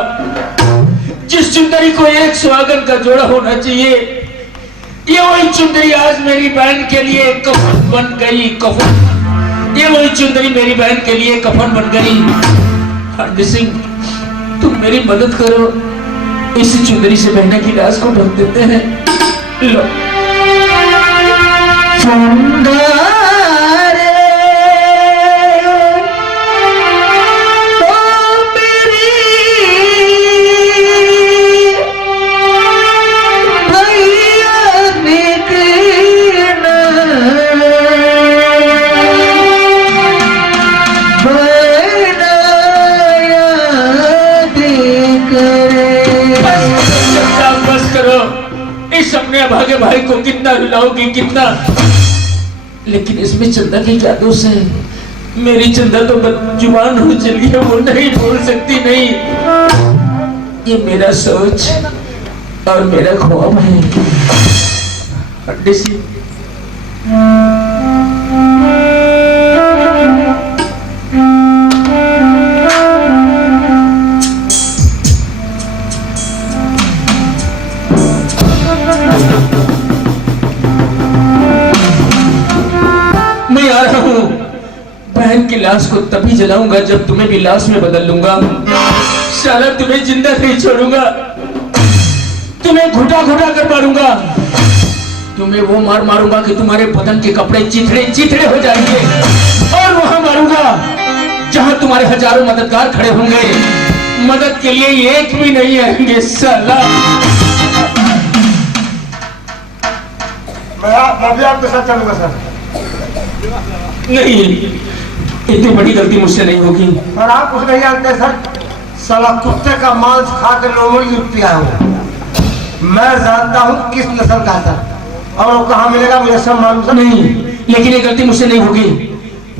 जिस चुंदरी को एक सुहागन का जोड़ा होना चाहिए, ये वही चुंदरी आज मेरी बहन के लिए कफन बन गई। कफन, ये वही चुंदरी मेरी बहन के लिए कफन बन गई। पंडित सिंह, तुम मेरी मदद करो, इसी चुंदरी से बहना की लाश को ढक देते हैं। लो। अपने अभागे भाई को कितना रुलाओगी, कितना, लेकिन इसमें चंदा की क्या दोष है? मेरी चंदा तो जुबान हो चली है, वो नहीं बोल सकती। नहीं, ये मेरा सोच और मेरा ख्वाब है। मैं आ रहा हूं, बहन की लाश को तभी जलाऊंगा जब तुम्हें भी लाश में बदल लूंगा। साला तुम्हें जिंदा नहीं छोड़ूंगा, तुम्हें घुटा घुटा कर मारूंगा। तुम्हें वो मार मारूंगा कि तुम्हारे बदन के कपड़े चिथड़े चिथड़े हो जाएंगे, और वहां मारूंगा जहां तुम्हारे हजारों मददगार खड़े होंगे। मदद के लिए एक भी नहीं आएंगे। साला मैं भी आपके साथ चलूंगा सर। नहीं, इतनी बड़ी गलती मुझसे नहीं होगी। और आप कुछ नहीं जानते सर, साला कुत्ते का मांस खाकर लोमड़ी पिया हूँ। मैं जानता हूँ किस नस्ल का सर, और वो कहाँ मिलेगा मुझे सब मालूम सर। नहीं, लेकिन ये गलती मुझसे नहीं होगी।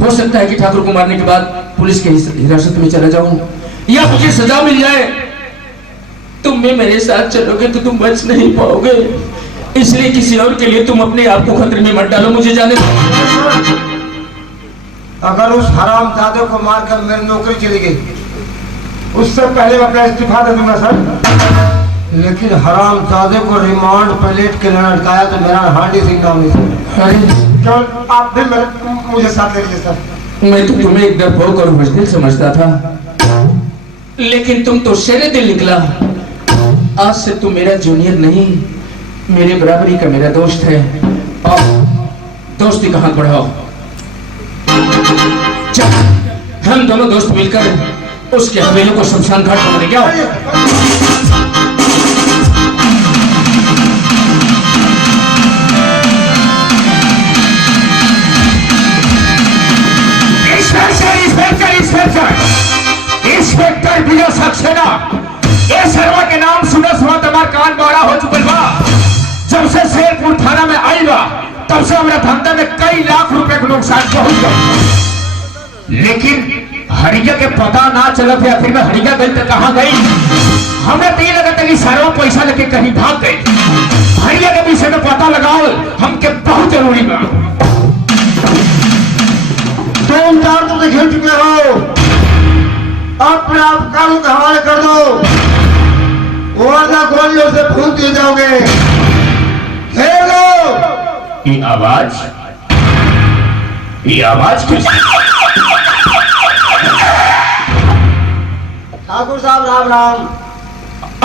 हो सकता है कि ठाकुर को मारने के बाद पुलिस के हिरासत में चला जाऊं, या मुझे सजा मिल जाए। तुम भी मेरे साथ चलोगे तो तुम बच नहीं पाओगे, इसलिए किसी और के लिए तुम अपने आप को खतरे में मत डालो। मुझे जाने दो। अगर उस हरामजादे को मारकर मेरी नौकरी चली गई, उससे पहले मैं अपना इस्तीफा दे दूंगा सर। लेकिन हरामजादे को रिमांड पर लेट के लटकाया तो मेरा हार्डी सिंह नाम नहीं सर। आप भी मुझे साथ ले लीजिए सर। मैं तो तुम्हें एक डरपोक और बुज़दिल समझता था, लेकिन तुम तो शेरे दिल निकला। आज से तुम मेरा जूनियर नहीं, मेरे बराबरी का मेरा दोस्त है। और दोस्ती का हाथ बढ़ाओ। हम दोनों दोस्त मिलकर उसके हवेली को शमशान घाट बनाने क्या इंस्पेक्टर विजय सक्सेना, ये सर्वा के नाम सुना सुना तुम्हार कान बड़ा हो चुकल बा। जब से शेरपुर थाना में आई बा, तब से हमारे धंधे में कई लाख रुपए का नुकसान पहुंच गया। लेकिन हरिया के पता ना चला था, आखिर में हरिया गई तो कहाँ गई? हमें तो ये लगा था कि सारा पैसा लेके कहीं भाग गई। हरिया के विषय में पता लगाओ हमके बहुत जरूरी बा। तुम चार तो खेल चुके हो, अपने आप कानून के हवाले कर दो, वरना गोलियों से फूंक दिए जाओगे। खेल लो। ये आवाज किसकी? ठाकुर साहब राम राम।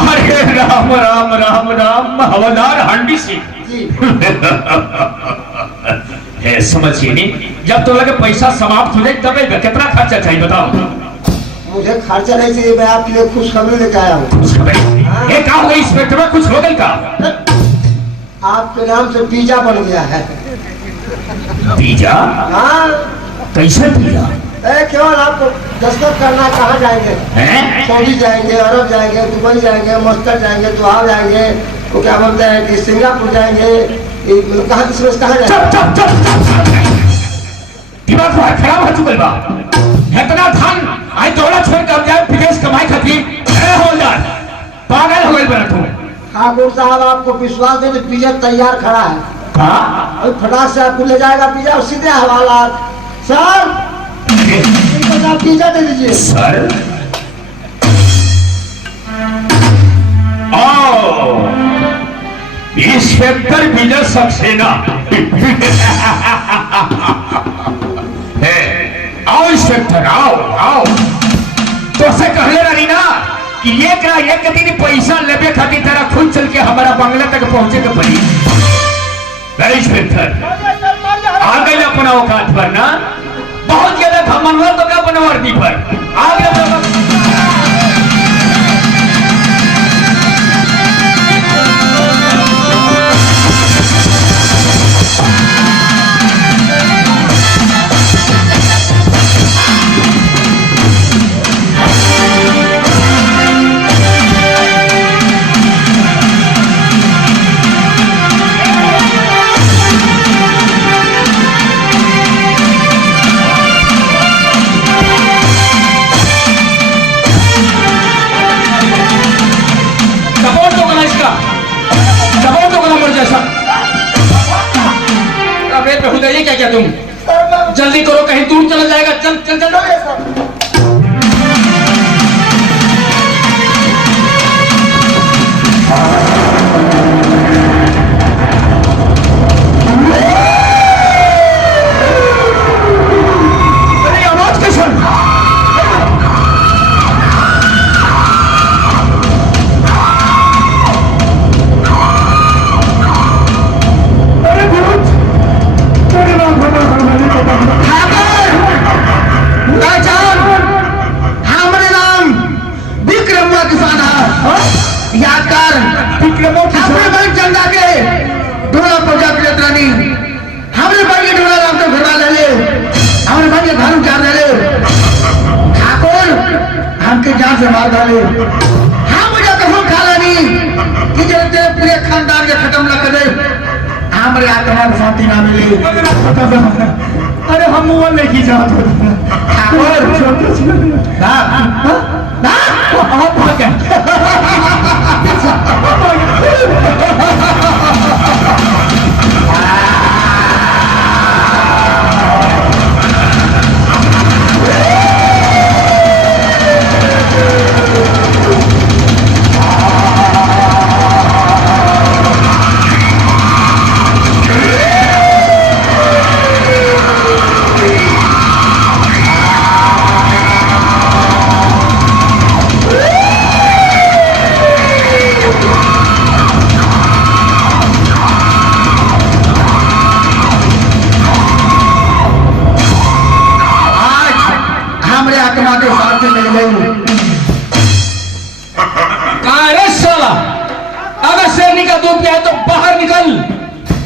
अरे राम राम राम राम, हवलदार हांडी सिंह जी। है समझिए नहीं, जब तो लगे पैसा समाप्त हो जाए तब कितना खर्चा चाहिए बताओ। मुझे खर्चा नहीं चाहिए, मैं आपके लिए खुशखबरी लेके आया हूँ। ये क्या हो गई इंस्पेक्टर, कुछ हो गई का? आपके नाम से वीजा बन गया है। वीजा? हाँ। कैसे वीजा? केवल आपको दस्तखत करना, कहाँ जाएंगे? सऊदी जाएंगे, अरब जाएंगे, दुबई जाएंगे, मस्कट जाएंगे, दुहार जाएंगे, वो क्या बोलते हैं कि सिंगापुर जाएंगे, कहाँ किसमें कहाँ जाएंगे? दिमाग खराब हो चुकल बा। इतना धन आज दौलत छोड़ कर जाए विदेश कमाई खातिर हो जाए, पागल हो गए बना तुम। ठाकुर साहब आपको विश्वास दे, वीजा तैयार खड़ा है। हाँ? अभी फटाक से आपको ले जाएगा वीजा और सीधे हवाला। सर इनको आप वीजा दे दीजिए। सर आओ इंस्पेक्टर विजय सक्सेना। आओ इंस्पेक्टर, आओ आओ। तो से कहले रही ना कि एक दिन पैसा लेबे खातिर तेरा खुद चल के हमारा बंगला तक पहुंचे के पड़ी। इंस्पेक्टर आ गए अपना औकात पर ना, बहुत ज्यादा घमंड तो क्या बनवर्दी पर आ गए। क्या क्या तुम जल्दी करो, कहीं दूर चला जाएगा। चल चल चल। से मार डाले। हाँ मुझे तो हम खा लेनी कि जैसे पूरे खानदान के खत्म न करे, हमारे आत्मा को शांति ना मिले। अरे हम मुँह नहीं जाते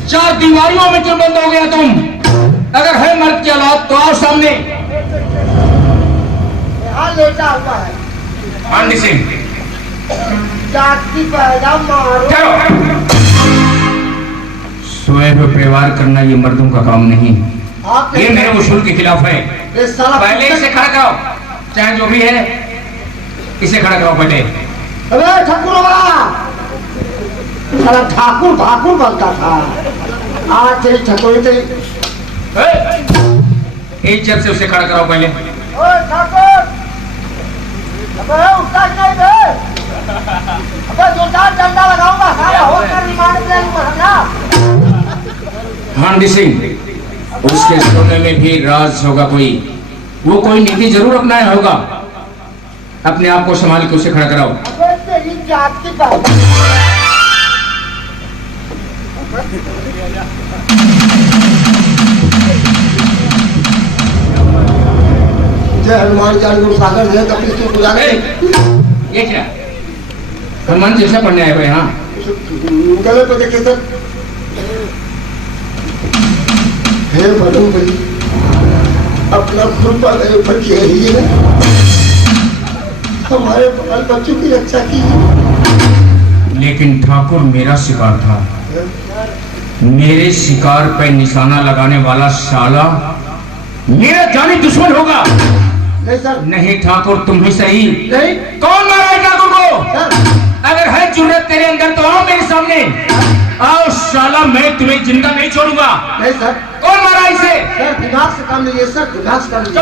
चार दीवारियों में क्यों बंद हो गया तुम? अगर है मर्द की औलाद तो आओ सामने। लेटा हुआ है आनंद सिंह, स्वयं पे व्यवहार करना ये मर्दों का काम नहीं, ये मेरे उसूल के खिलाफ है। पहले इसे खड़ा कराओ, चाहे जो भी है इसे खड़ा कराओ पहले। अरे ठाकुर साला ठाकुर ठाकुर बनता था, आज तेरी ठाकुर तेरी इज्जत से उसे खड़ा कराओ पहले। ठाकुर अबे उसका नहीं दे, अबे जोरदार डंडा लगाऊंगा सारा होकर रिमांड पे समझा। आनंद सिंह, उसके सोने में भी राज होगा कोई, वो कोई नीति जरूर अपनाया होगा। अपने आप को संभाल के उसे खड़ा कराओ। अबे तेरी जात की बात जय हनुमान ज्ञान गुरु सागर जय कपीस की पूजा ए, ये क्या हनुमान जैसा पढ़ने आए हो यहाँ? गले पे देखे सर। हे बलि अपना कृपा मेरे ऊपर कीजिए, हमारे बाल बच्चों की रक्षा कीजिए। लेकिन ठाकुर मेरा शिकार था, मेरे शिकार पे निशाना लगाने वाला साला मेरा जानी दुश्मन होगा। नहीं सर, नहीं ठाकुर तुम ही सही। नहीं कौन मारा है ठाकुर को? सर, अगर है जुर्रत तेरे अंदर तो आओ मेरे सामने। आओ साला, मैं तुम्हें जिंदा नहीं छोड़ूंगा। नहीं सर, कौन मारा इसे? सर दिमाग से काम लीजिए सर, दिमाग से काम लीजिए।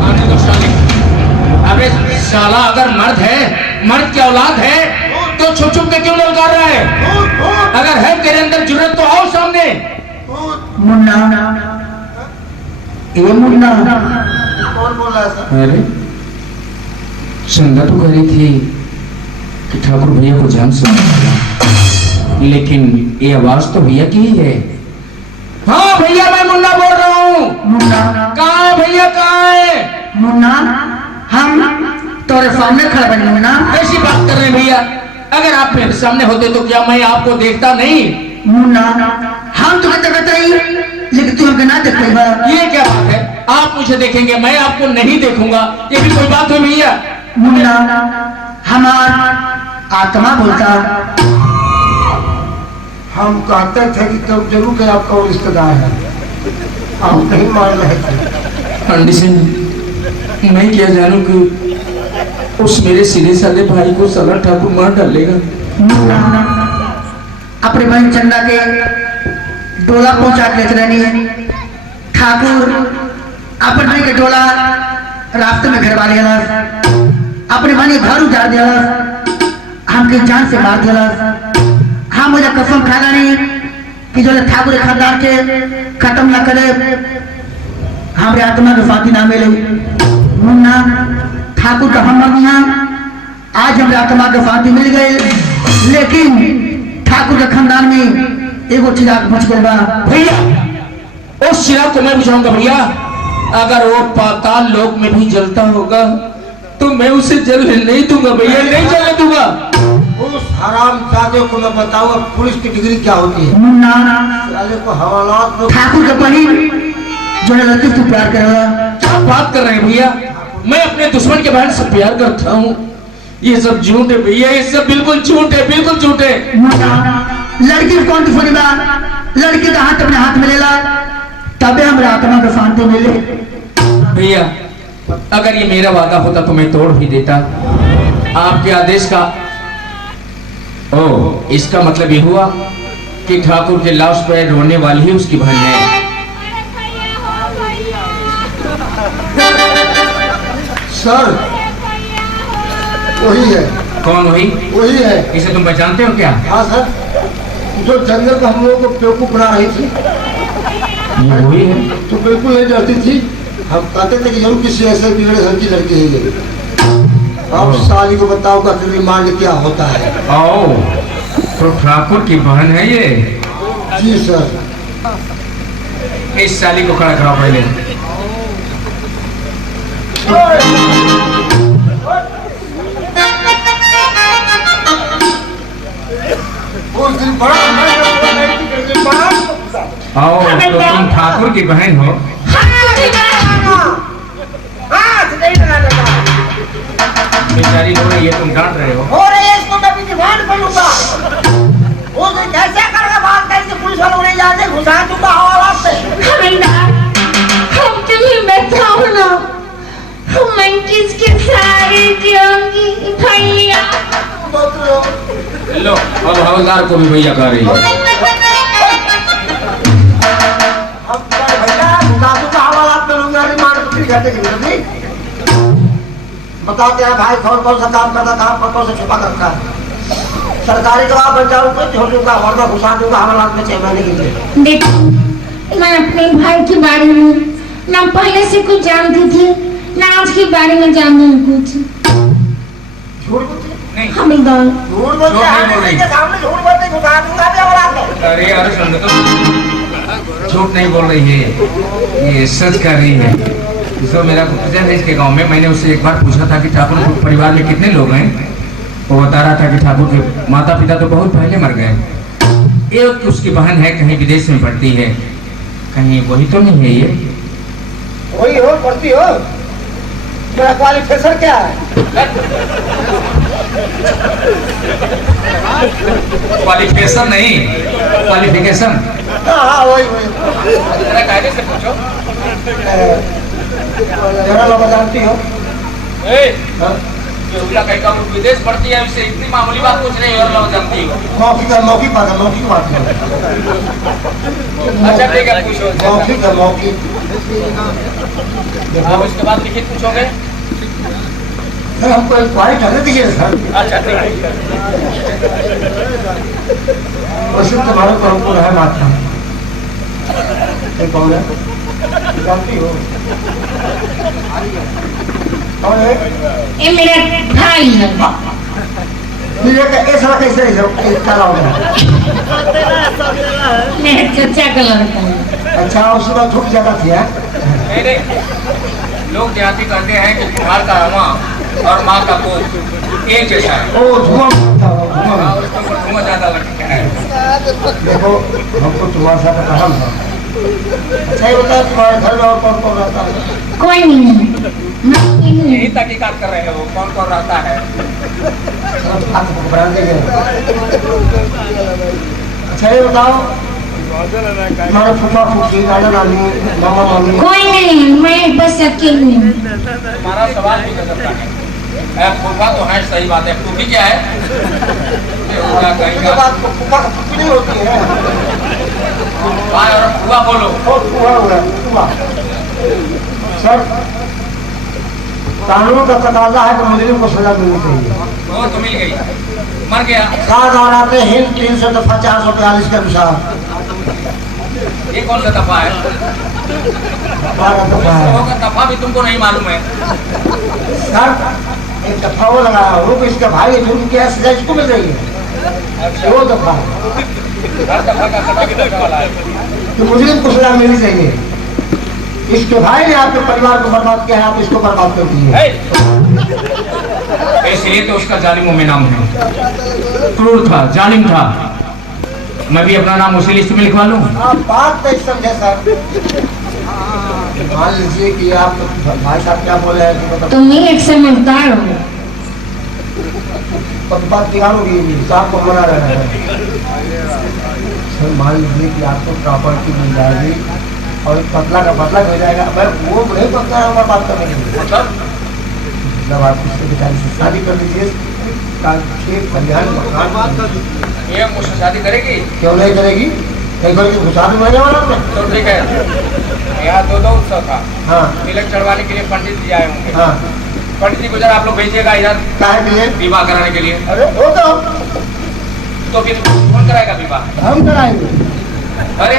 आने दो साले। अबे साला अगर मर्द है, मर्द की औलाद है तो छुप छुप के क्यों ललकार रहा है? अगर है तेरे अंदर जुर्रत तो आओ सामने। मुन्ना, ये मुन्ना कौन बोल रहा है सर? अरे चंदा तो कह रही थी कि ठाकुर भैया को जान से मारा, लेकिन ये आवाज तो भैया की ही है। हाँ भैया, मैं मुन्ना बोल रहा हूँ। मुन्ना, कहाँ है भैया, कहाँ है? मुन्ना, हम तोरे सामने खड़े बने मुन्ना। ऐसी बात कर रहे हैं भैया, अगर आप मेरे सामने होते तो क्या मैं आपको देखता नहीं? मुन्ना, हम तुम्हें देखते ही, लेकिन तू हमके ना देख पाएगा। ये क्या बात है? आप मुझे देखेंगे, मैं आपको नहीं देखूंगा, ये भी कोई बात है भैया? मुन्ना, हमार आत्मा बोलता। हम कहते थे कि तुम जरूर के आपका वो रिश्तेदार है, आप नहीं मान रहे थे। पंडित सिंह, मैं क्या जानूं कि उस मेरे सीधे साधे भाई को साला ठाकुर मार डालेगा। मुन्ना, अपने बहन चंदा के डोला पहुंचा के रहनी ठाकुर अपने भाई के डोला रास्ते में घर वाले अपने भाई घर उजाड़ दिया, हमके जान से मार दिया। हम मुझे कसम खाना नहीं कि जो ठाकुर खानदान के खत्म न करे, हमारे आत्मा के शांति ना मिले। मुन्ना, ठाकुर का हम मर आज हमारे आत्मा के शांति मिल गए, लेकिन ठाकुर के खानदान में एगो चिराग बच गया बा। भैया उस चिराग को मैं बुझाऊंगा भैया, अगर वो पाताल लोक में भी जलता होगा तो मैं उसे जलने नहीं दूंगा भैया, नहीं जलने दूंगा। उस हरामजादे को मैं बताऊंगा पुलिस की डिग्री क्या होती है। मुन्ना, साले को हवालात में ठाकुर के बहन जो है लतीफ से प्यार करेगा। क्या बात कर रहे हैं भैया? मैं अपने दुश्मन के बहन से प्यार करता हूँ, ये सब झूठ है भैया, ये सब बिल्कुल झूठ है, बिल्कुल झूठ है। मुन्ना, लड़की को कौन दुश्मनी बा? लड़की का हाथ अपने हाथ में लेला तबे हमारे आत्मा को शांति मिले। भैया अगर ये मेरा वादा होता तो मैं तोड़ भी देता, आपके आदेश का। ओ, इसका मतलब ये हुआ कि ठाकुर के लाश पर रोने वाली ही उसकी बहन है। सर वही है, कौन हुई? वही है। इसे तुम पहचानते हो क्या? हाँ सर, जो जंगल में हम लोगों को बेवकूफ बना रही थी, ये वही है। तो बिल्कुल नहीं डरती थी। हम कहते थे कि जरूर किसी ऐसे बिगड़े घर की लड़की ही है। अब साली को बताओगा कि रिमांड क्या होता है। ओ, तो ठाकुर की बहन है ये? जी सर। इस साली को खड़ा कराओ पहले। उस दिन बड़ा आओ, तो तुम ठाकुर की बहन हो? बेचारी रो रही है, तुम डांट रहे हो। हो रही है, इसको मैं भी डिमांड करूंगा। वो कैसे करके बात करेंगे, पुलिस वालों ने जाके घुसा दूंगा हवाला से। हवलदार, हम तुम्हें बताओ ना, मैं किसके सहारे जीऊंगी भैया? लो, अब हवलदार को भी भैया कह रही है। बताते हैं भाई कौन कौन सा काम करता था, पतों से छुपा करता है। सरकारी गवाह बन जाऊंगा, छोड़ूंगा, वरना घुसा दूंगा हवालात में 6 महीने के लिए। देखो मैं अपने भाई के बारे में ना पहले से कुछ जानती थी ना आज के बारे में जानती हूँ कुछ। झूठ बोलते हवलदार झूठ बोलते झूठ नहीं बोल रही। के सामने झूठ बोलते घुसा दूंगा भी हवालात में। अरे यार सुन तो झूठ नहीं बोल रही है, ये सच कर रही है। जो मेरा गुप्तचर है इसके गांव में, मैंने उससे एक बार पूछा था कि ठाकुर परिवार में कितने लोग हैं। वो बता रहा था कि ठाकुर के माता पिता तो बहुत पहले मर गए। एक उसकी बहन है, कहीं विदेश में पढ़ती है। कहीं वही तो नहीं है ये? वही हो, पढ़ती हो। मेरा क्वालिफिकेशन क्या है? क्वालिफिकेशन नहीं, क्वालिफिकेशन। हाँ वही जरा कायदे से पूछो। जरा लोग जानती हो। हाँ? कहीं का विदेश पढ़ती है, इससे इतनी मामूली बात पूछ रही है और लोग जानती हो। मौखिक बात है। अच्छा ठीक है, पूछो। मौखिक आप इसके बाद लिखित पूछोगे? सर हमको इंक्वायरी करने दीजिए सर। अच्छा ठीक है। वैसे तुम्हारे को हमको रह बात था। कौन है? जानती हो? कौन है? ये मेरा भाई है। ये ऐसा कैसे काला हो गया? मेरे चचा का लड़का है। अच्छा उसके बाद धूप ज्यादा थी है? नहीं, लोग जाति कहते हैं कि कुम्हार का हवा और माँ का कोप एक जैसा है। ओ धुआं धुआं ज्यादा लगता है। देखो हमको तुम्हारे साथ काम था। अच्छा ये बताओ तुम्हारे घर में और कौन कौन रहता है? कोई नहीं है। यही तहकीकात कर रहे हो कौन कौन रहता है। अच्छा ये बताओ तुम्हारे फूफा फूफी नाना नानी मामा मामी? कोई नहीं, मैं बस अकेली हूँ। हमारा सवाल भी करता है। फूफा तो है, सही बात है। फूफी क्या है? उसके बाद फूफा फूफी नहीं होती है। और फूफा बोलो। फूफा सर कानून का तकाजा है कि मुजरिम को सजा मिलनी चाहिए। वो तो मिल गई, मर गया। साधारण हिंद 300 दफा 442 के अनुसार। ये कौन सा दफा है? 12 दफा है दफा भी तुमको नहीं मालूम है? सर एक दफा वो लगाया वो भी इसका भाई है जो क्या सजा इसको मिल रही है। 2 दफा हर दफा का सजा भी लगने वाला है। तो मुजरिम को सजा मिलनी चाहिए। इसके भाई ने आपके परिवार को बर्बाद किया है, आप इसको बर्बाद कर दिए। इसलिए तो उसका जालिमों में नाम है। क्रूर था, जालिम था। मैं भी अपना नाम उसी लिस्ट में लिखवा लूं? आप बात नहीं समझे सर। मान लीजिए कि आप भाई साहब क्या बोले हैं कि मतलब तुम ही एक समझदार हो। बात बिगाड़ोगी साहब को मना रहे हैं। सर मान लीजिए कि आपको प्रॉपर्टी मिल जाएगी और एक पतला का पतला हो जाएगा। मैं वो नहीं पतला है बात करने के लिए। जब आप उससे बेचारी से शादी कर लीजिए ये मुझसे शादी करेगी? क्यों नहीं करेगी? एक बार घुसा दूंगा वाला में। तो ठीक है। यहाँ 2 उत्सव था। हाँ तिलक चढ़वाने के लिए पंडित जी आए होंगे। हाँ पंडित जी को जरा आप लोग भेजिएगा इधर काहे के लिए? विवाह कराने के लिए। अरे वो तो फिर कौन कराएगा विवाह? हम कराएंगे। अरे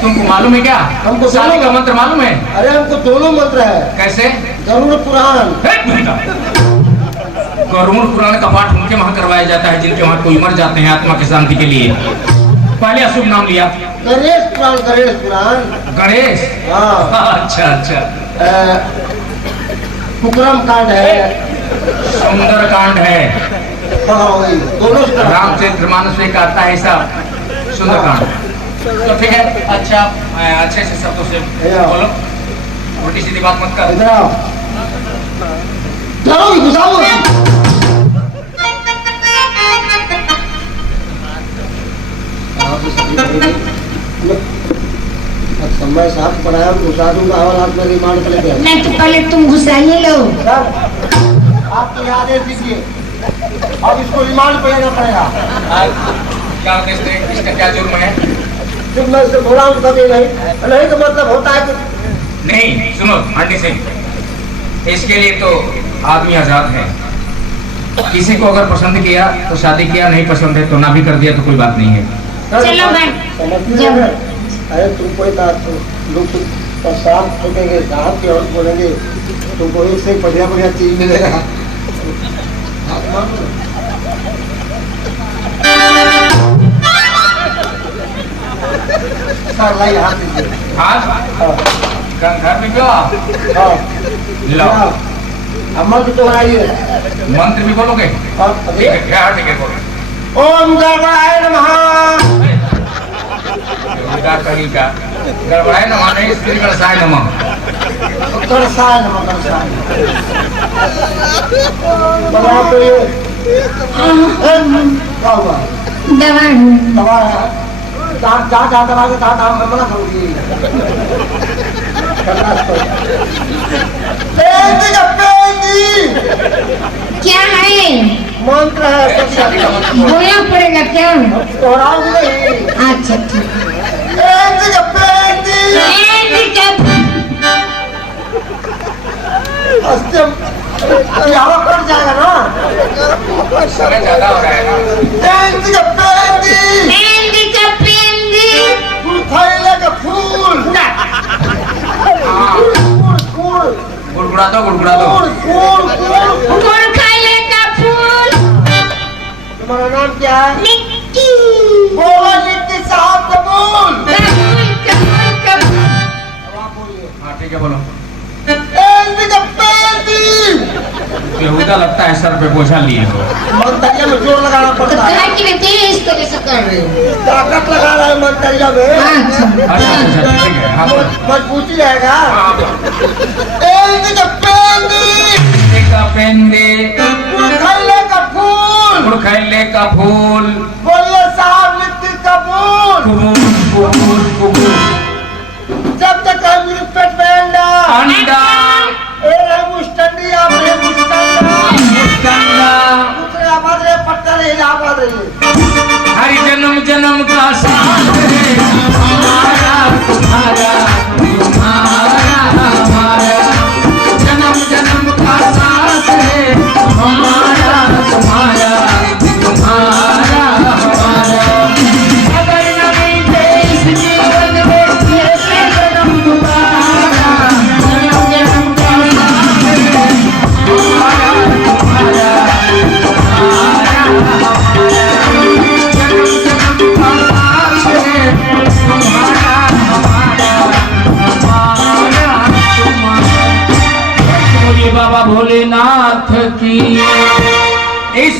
तुमको मालूम है क्या? हमको शादी का मंत्र मालूम है? अरे हमको दोनों मंत्र है। कैसे? गरुड़ पुराण। गरुड़ पुराण का पाठ उनके वहाँ करवाया जाता है जिनके वहाँ कोई मर जाते हैं आत्मा की शांति के लिए। पहले अशुभ नाम लिया। गणेश पुराण। गणेश? हाँ अच्छा। कुकरम कांड है। सुंदर कांड है। हाँ वही दोनों रामचरित्र मानस में आता है ऐसा सुंदर कांड। तो ठीक है। अच्छा अच्छे से शब्दों से बोलो, उल्टी सीधी बात मत कर। इधर आओ। चलो घुसाओ। समय साफ पढ़ाया घुसा दूंगा और हाथ में रिमांड कर लेते नहीं तो पहले तुम घुसाइए लो। आप तो आदेश दीजिए अब इसको रिमांड पे लेना पड़ेगा। क्या कहते हैं, इसका क्या जुर्म है? जब मैं इससे बोला हूँ कभी नहीं तो मतलब होता है कि नहीं। सुनो आंटी सिंह, इसके लिए तो आदमी आजाद है। किसी को अगर पसंद किया तो शादी किया, नहीं पसंद है तो ना भी कर दिया तो कोई बात नहीं है। चलो बहन, समझती है? अरे तुमको एक लोग प्रसाद फेंकेंगे, साहब की और बोलेंगे तुमको एक से बढ़िया बढ़िया चीज मिलेगा। सर लाई हाथ दीजिए। घर में क्यों हाँ लाओ, अम्मा की तो आइए। मंत्र भी बोलोगे? ठीक है, क्या ठीक है बोलो। ओम गणपताय नमः। उनका कहीं का गड़बड़ाए न माने स्त्री गड़साए नमः। गणसाय नमः, गणसाय बनाओ तो ये क्या हुआ? दवा दवा जहाँ दवा के तहाँ मैं मना करूँगी। क्या है? मंत्र है, बोलना पड़ेगा क्या? दोहराऊंगी नहीं। अच्छा ठीक यहाँ कट जाएगा ना। समय ज्यादा हो रहा है ना। मेहंदी का पेंदी, थैले का फूल, फूल, गुड़गुड़ा दो, गुड़गुड़ा दो। गुड़ खाइले का फूल। तुम्हारा नाम क्या है? निक्की। बोलो निक्की साहब कबूल। कबूल कबूल कबूल। अब आप बोलिए। हाँ ठीक है बोलो। बेहुदा लगता है सर पे बोझा लिए हो। मंतरिया में जोर लगाना पड़ता है। कि इस तरह से कर रहे हो? ताकत लगा रहा है मंतरिया में। अच्छा अच्छा ठीक है। हाँ बोलो। मजबूती रहेगा। हाँ बोलो। का पेंदे, गुड़खैले का फूल, गुड़खैले का फूल, बोलिए साहब नित्य कबूल। कुबूल कुबूल कुबूल। जब तक है मेरे पेट में अंडा, अंडा, ए मुस्टंडी आप है मुस्टंडा, मुस्टंडा, दूसरे आबाद रे पट्टा रे आबाद रे। हर जन्म जन्म का साथ है हमारा तुम्हारा, तुम्हारा हमारा, जन्म जन्म का साथ है हमारा तुम्हारा, तुम्हारा हमारा। अगर नहीं थे इस जीवन में ये जन्म तुम्हारा, जन्म जन्म का साथ है हमारा तुम्हारा, तुम्हारा हमारा, जन्म जन्म का साथ है तुम्हारा हमारा, हमारा तुम्हारा। बोलिए बाबा भोलेनाथ की इस